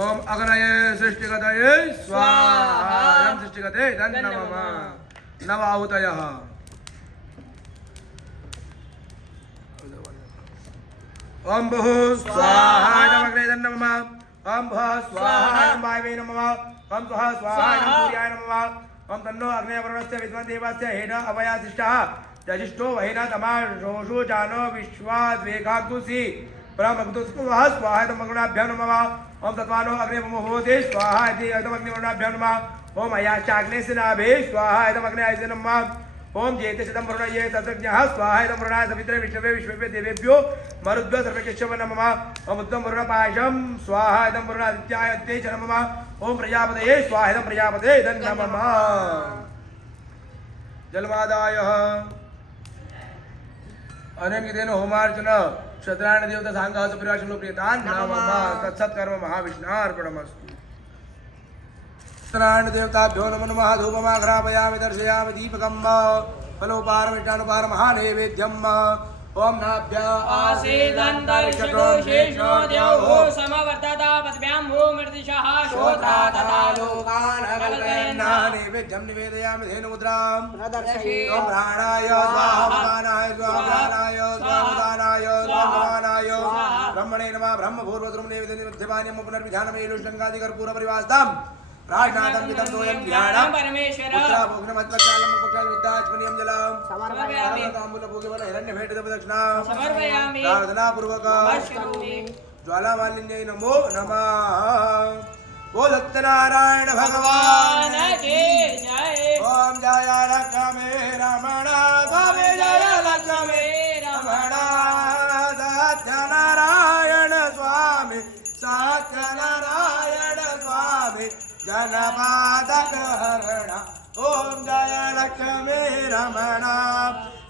ओम अग्नये सृष्टिगतये स्वाहा सृष्टिगते नमः नवाहुतयः ओम भुः स्वाहा नमग्ने नमः ओम भुः स्वाहा वायवे नमः ओम स्वः स्वाहा सूर्याय नमः ओम तन्नो अग्ने वरुणस्य विद्वान् देवस्य हेन अवयासिष्टः जजिष्ठो वहेन तमाशोषु जानो विश्वाद्वेगाकुसि परमग्धुस्वः स्वाहा तमग्नाभ्यां नमः ओम तत्वानो अग्ने महोदे स्वाहा इति अग्निवर्णाभ्यां नमः ओम अयाश्चाग्नेस्य नाभे स्वाहा इदमग्ने आयसे नमः ओम जेते शतं वरुणये तत्रज्ञः स्वाहा इदं वरुणाय सवित्रे विष्णवे विश्वेभ्यो देवेभ्यो मरुद्भ्यो सर्वकेशव नमः ओम उत्तम वरुणपाशं स्वाहा इदं वरुणादित्याय ते च नमः ओम प्रजापतये स्वाहा इदं प्रजापतये नमः जलमादाय अनेकितेन होमार्चन क्षत्रायण देवता सांघः सुप्रियाशुलो प्रियतान् नमः तत्सत्कर्म महाविष्णार्पणमस्तु क्षत्रायण देवताभ्यो नमो नमः धूपमाघ्रापयामि दर्शयामि दीपकं फलोपारमिष्टानुपार महानैवेद्यं ओम नाभ्य आसीदन्तरिक्षतो शेषो द्यौः समवर्तता पद्भ्यां भूमिर्दिशः श्रोत्रा तथा लोकान् अकल्पयन्ना नैवेद्यं निवेदयामि धेनुमुद्रां ओम प्राणाय स्वाहा भगवानाय स्वाहा प्राणाय स्वाहा भगवानाय स्वाहा भगवानाय ब्रह्मणे नमः ब्रह्मपूर्वद्रुम नैवेद्यं मध्यमान्यं पुनर्विधानमेलुष्टङ्गादिकर्पूरपरिवास्तां प्रार्थनातं विदं दोयं ध्यानं परमेश्वर पुत्रा भोगनमत्पचालं पक्षाविद्दाचमनियं जलं समर्पयामि ताम्बूलभोगेवन हिरण्यभेटदप्रदक्षिणां समर्पयामि प्रार्थना पूर्वक ज्वालामालिन्यै नमो नमः बोल सत्यनारायण भगवान की जय ओम जय लक्ष्मी रमण भवे जय लक्ष्मी रमण सत्यनारायण स्वामी सत्यनारायण स्वामी जनपादक हरण ओम जय लक्ष्मी रमण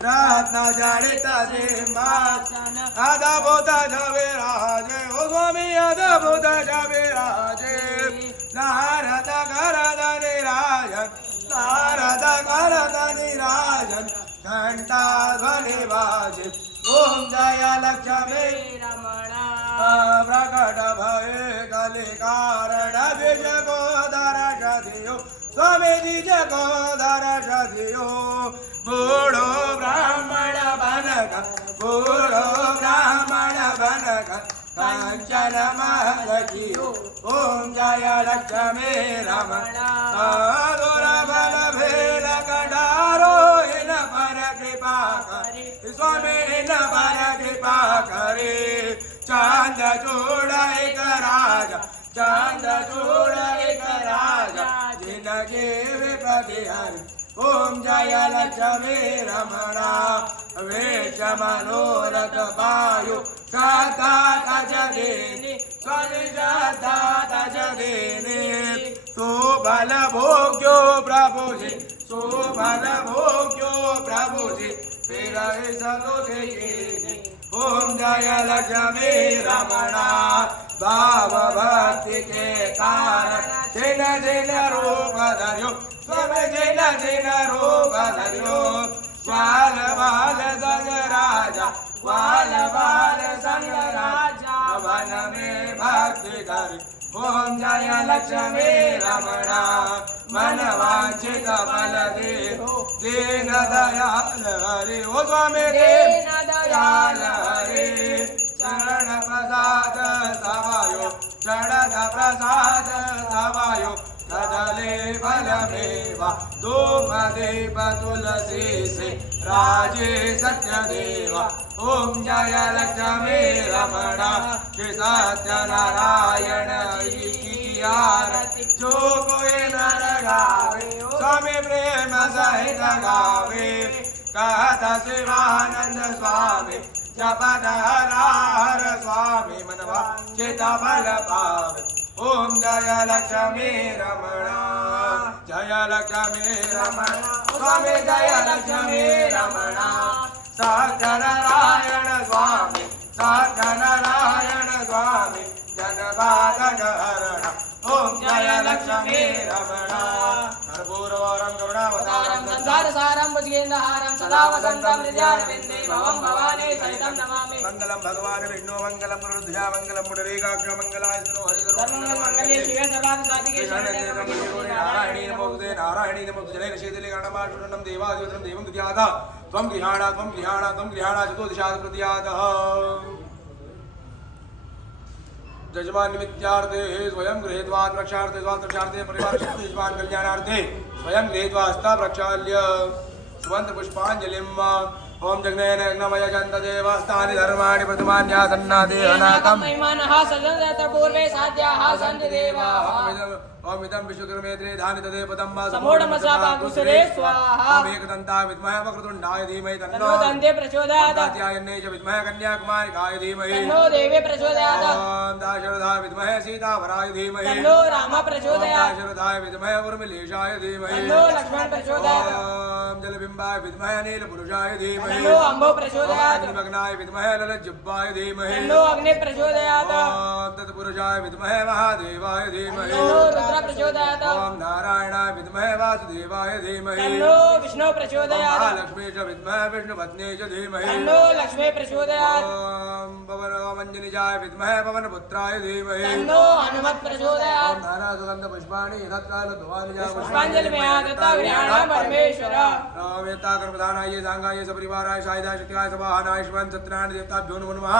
रत्न जड़ित सिंहासन अद्भुत विराजे ओ स्वामी अद्भुत विराजे नारद गरद निराजन नारद गरद निराजन घंटा ध्वनि बाजे ओम जय लक्ष्मी रमण प्रकट भये कलि कारण बीज को दर्श दियो स्वामी जी को दर्श दियो बूढ़ो ब्राह्मण बनक बूढ़ो ब्राह्मण बनक कंचन महल कियो ओम जय लक्ष्मी रमण दुर्बल भेल कंडारो इन पर कृपा करे स्वामी इन पर कृपा करे चांद चूड़ एक राजा चांद चूड़ एक राजा जिनके विपति हरि ओम जय लक्ष्मी रमणा वेश मनोरथ वायु श्रद्धा तज देने स्वामी श्रद्धा तज देने सुबल भोग्यो प्रभु जी सुबल भोग्यो प्रभु जी फिर सतो देने ओम जय लक्ष्मी रमणा भाव भक्ति के कारण जिन जिन रूप धर्यो स्वामी जिन जिन रूप धर्यो ग्वाल बाल संग राजा ग्वाल बाल संग राजा वन में भक्ति करी ओम जय लक्ष्मी रमणा मन वांछित फल दे दीन दयाल हरि ओ स्वामी दीन दयाल हरि चरण प्रसाद सवायो चरण प्रसाद सवायो तदले फलमेवा धूप दीप तुलसी से राजे सत्य देवा ओम जय लक्ष्मी रमणा श्री सत्य नारायण की आरती जो कोई नर गावे स्वामी प्रेम सहित गावे कहता शिवानंद स्वामी जपद हर स्वामी मनवा चित बल पावे ओम जय लक्ष्मी रमणा जय लक्ष्मी रमणा स्वामी जय लक्ष्मी रमणा सत्य नारायण स्वामी सत्य नारायण स्वामी जगबाधक हरण ओम जय लक्ष्मी रमणा कर्पूरवारं करुणावतारं संसारसारं भुजगेन्द्रहारं सदा वसन्तं हृदयारविन्दे भवं भवानी सहितं नमामि मंगलम भगवान विष्णु मंगलम पुरुषध्वजा मंगलम पुंडरीकाक्ष मंगलाय स्नो हरि सर्वमंगलमांगल्ये शिवे सर्वार्थसाधिके नारायणी नमोस्तुते नारायणी नमोस्तुते जलेन शीतले गणमाशुरनं देवादिवत्रं देवं तुद्यादा त्वं गृहाणा चतुर्दिशात् प्रत्यादः जजमान निमित्तार्थे स्वयं गृहीत्वा रक्षार्थे स्वार्थक्षार्थे परिवार यजमान कल्याणार्थे स्वयं गृहीत्वा हस्ता प्रक्षाल्य सुवंत पुष्पांजलिम् ओम जगनेन यज्ञमय जन्तदेवस्तानि धर्माणि प्रथमान्यासन्नादेहनाकं महिमानः सजनत पूर्वे साध्याः सन्ति देवाः ओम इदं विश्वकर्मेन्द्रे धानि तदे पदं वा समोढमसापाकुशले स्वाहा ओम एकदन्ताय विद्महे वक्रतुण्डाय धीमहि तन्नो दन्ते प्रचोदयात् कात्यायन्यै च विद्महे कन्याकुमारिकाय धीमहि तन्नो देवी प्रचोदयात् ओम दाशरथाय विद्महे सीतावराय धीमहि तन्नो राम प्रचोदयात् दाशरथाय विद्महे उर्मिलेशाय धीमहि तन्नो लक्ष्मण प्रचोदयात् ओम जलबिम्बाय विद्महे नीलपुरुषाय धीमहि तन्नो अम्बो प्रचोदयात् अग्निमग्नाय विद्महे ललज्जिह्वाय धीमहि तन्नो अग्नि प्रचोदयात् ओम तत्पुरुषाय विद्महे महादेवाय धीमहि तन्नो रुद्र प्रचोदयात् ओम नारायणाय विद्महे वासुदेवाय धीमहि तन्नो विष्णु प्रचोदयात् महालक्ष्मी च विद्महे विष्णुपत्नी च धीमहि तन्नो लक्ष्मी प्रचोदयात् ओम पवनमञ्जनिजाय विद्महे पवनपुत्राय धीमहि तन्नो हनुमत् प्रचोदयात् ओम नानासुगन्धपुष्पाणि तत्कालध्वानिजा पुष्पाञ्जलिमया दत्ता गृहाणा परमेश्वर ओम एताकर्मदानाय सांगाय सपरिवाराय सायुधाय शक्तिकाय सवाहनाय शिवाय सत्यनारायण देवताभ्यो नमो नमः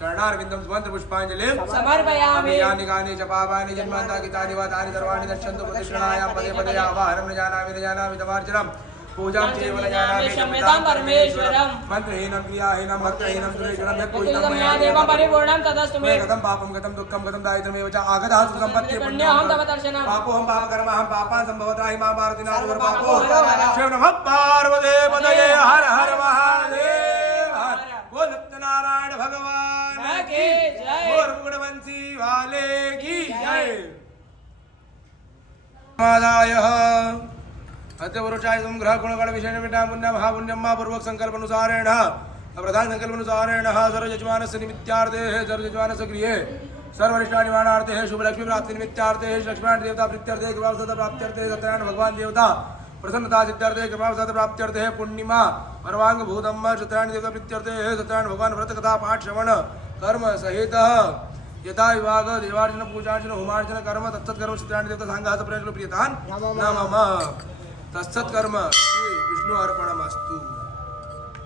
चरणारविन्दं सुमन्त्र पुष्पाञ्जलिं समर्पयामि यानि कानि च पापानि जन्मान्ता गीतानि वा तानि सर्वाणि दर्शन्तु प्रतिष्ठायां पदे पदे आवाहनं न जानामि तवार्चनं पूजां चैव न जानामि क्षम्यतां परमेश्वरं मन्त्रहीनं क्रियाहीनं भक्तहीनं सुरेशनं यत् पूजितं मया मया देवं परिपूर्णं तदस्तु मे गतं पापं गतं दुःखं गतं दायित्रमेव च आगतः सुसम्पत्ति पुण्यं तव दर्शनं पापोऽहं पापकर्महं पापान् सम्भवता हि मां पार्वती नारदवर पापो शिव नमः पार्वते पतये हर हर महादेव बोल सत्यनारायण भगवान की जय और मुकुटवंशी वाले की जय मादाय अत्यवरुचाय ग्रह गुणगण विषय पुण्य महापुण्यम महापूर्वक संकल्पानुसारेण प्रधान संकल्पानुसारेण सर्वयजमानस्य निमित्तार्थे सर्वयजमानस्य गृहे सर्वरिष्टानिवारणार्थे शुभलक्ष्मी प्राप्ति निमित्तार्थे लक्ष्मीनारायण देवता प्रीत्यर्थे कृपावसत प्राप्त्यर्थे सत्यनारायण भगवान देवता प्रसन्नता सिद्ध्यर्थे कृपावसत प्राप्त्यर्थे पूर्णिमा परवांग भूतम सत्यनारायण देवता प्रीत्यर्थे सत्यनारायण भगवान व्रत कथा पाठ श्रवण कर्म सहित यथा विभाग देवार्चन पूजार्चन होमार्चन कर्म तत्सत्कर्म सत्यनारायण देवता सांगास प्रियतान नमः तत्सत्कर्म श्री विष्णु अर्पणमस्तु।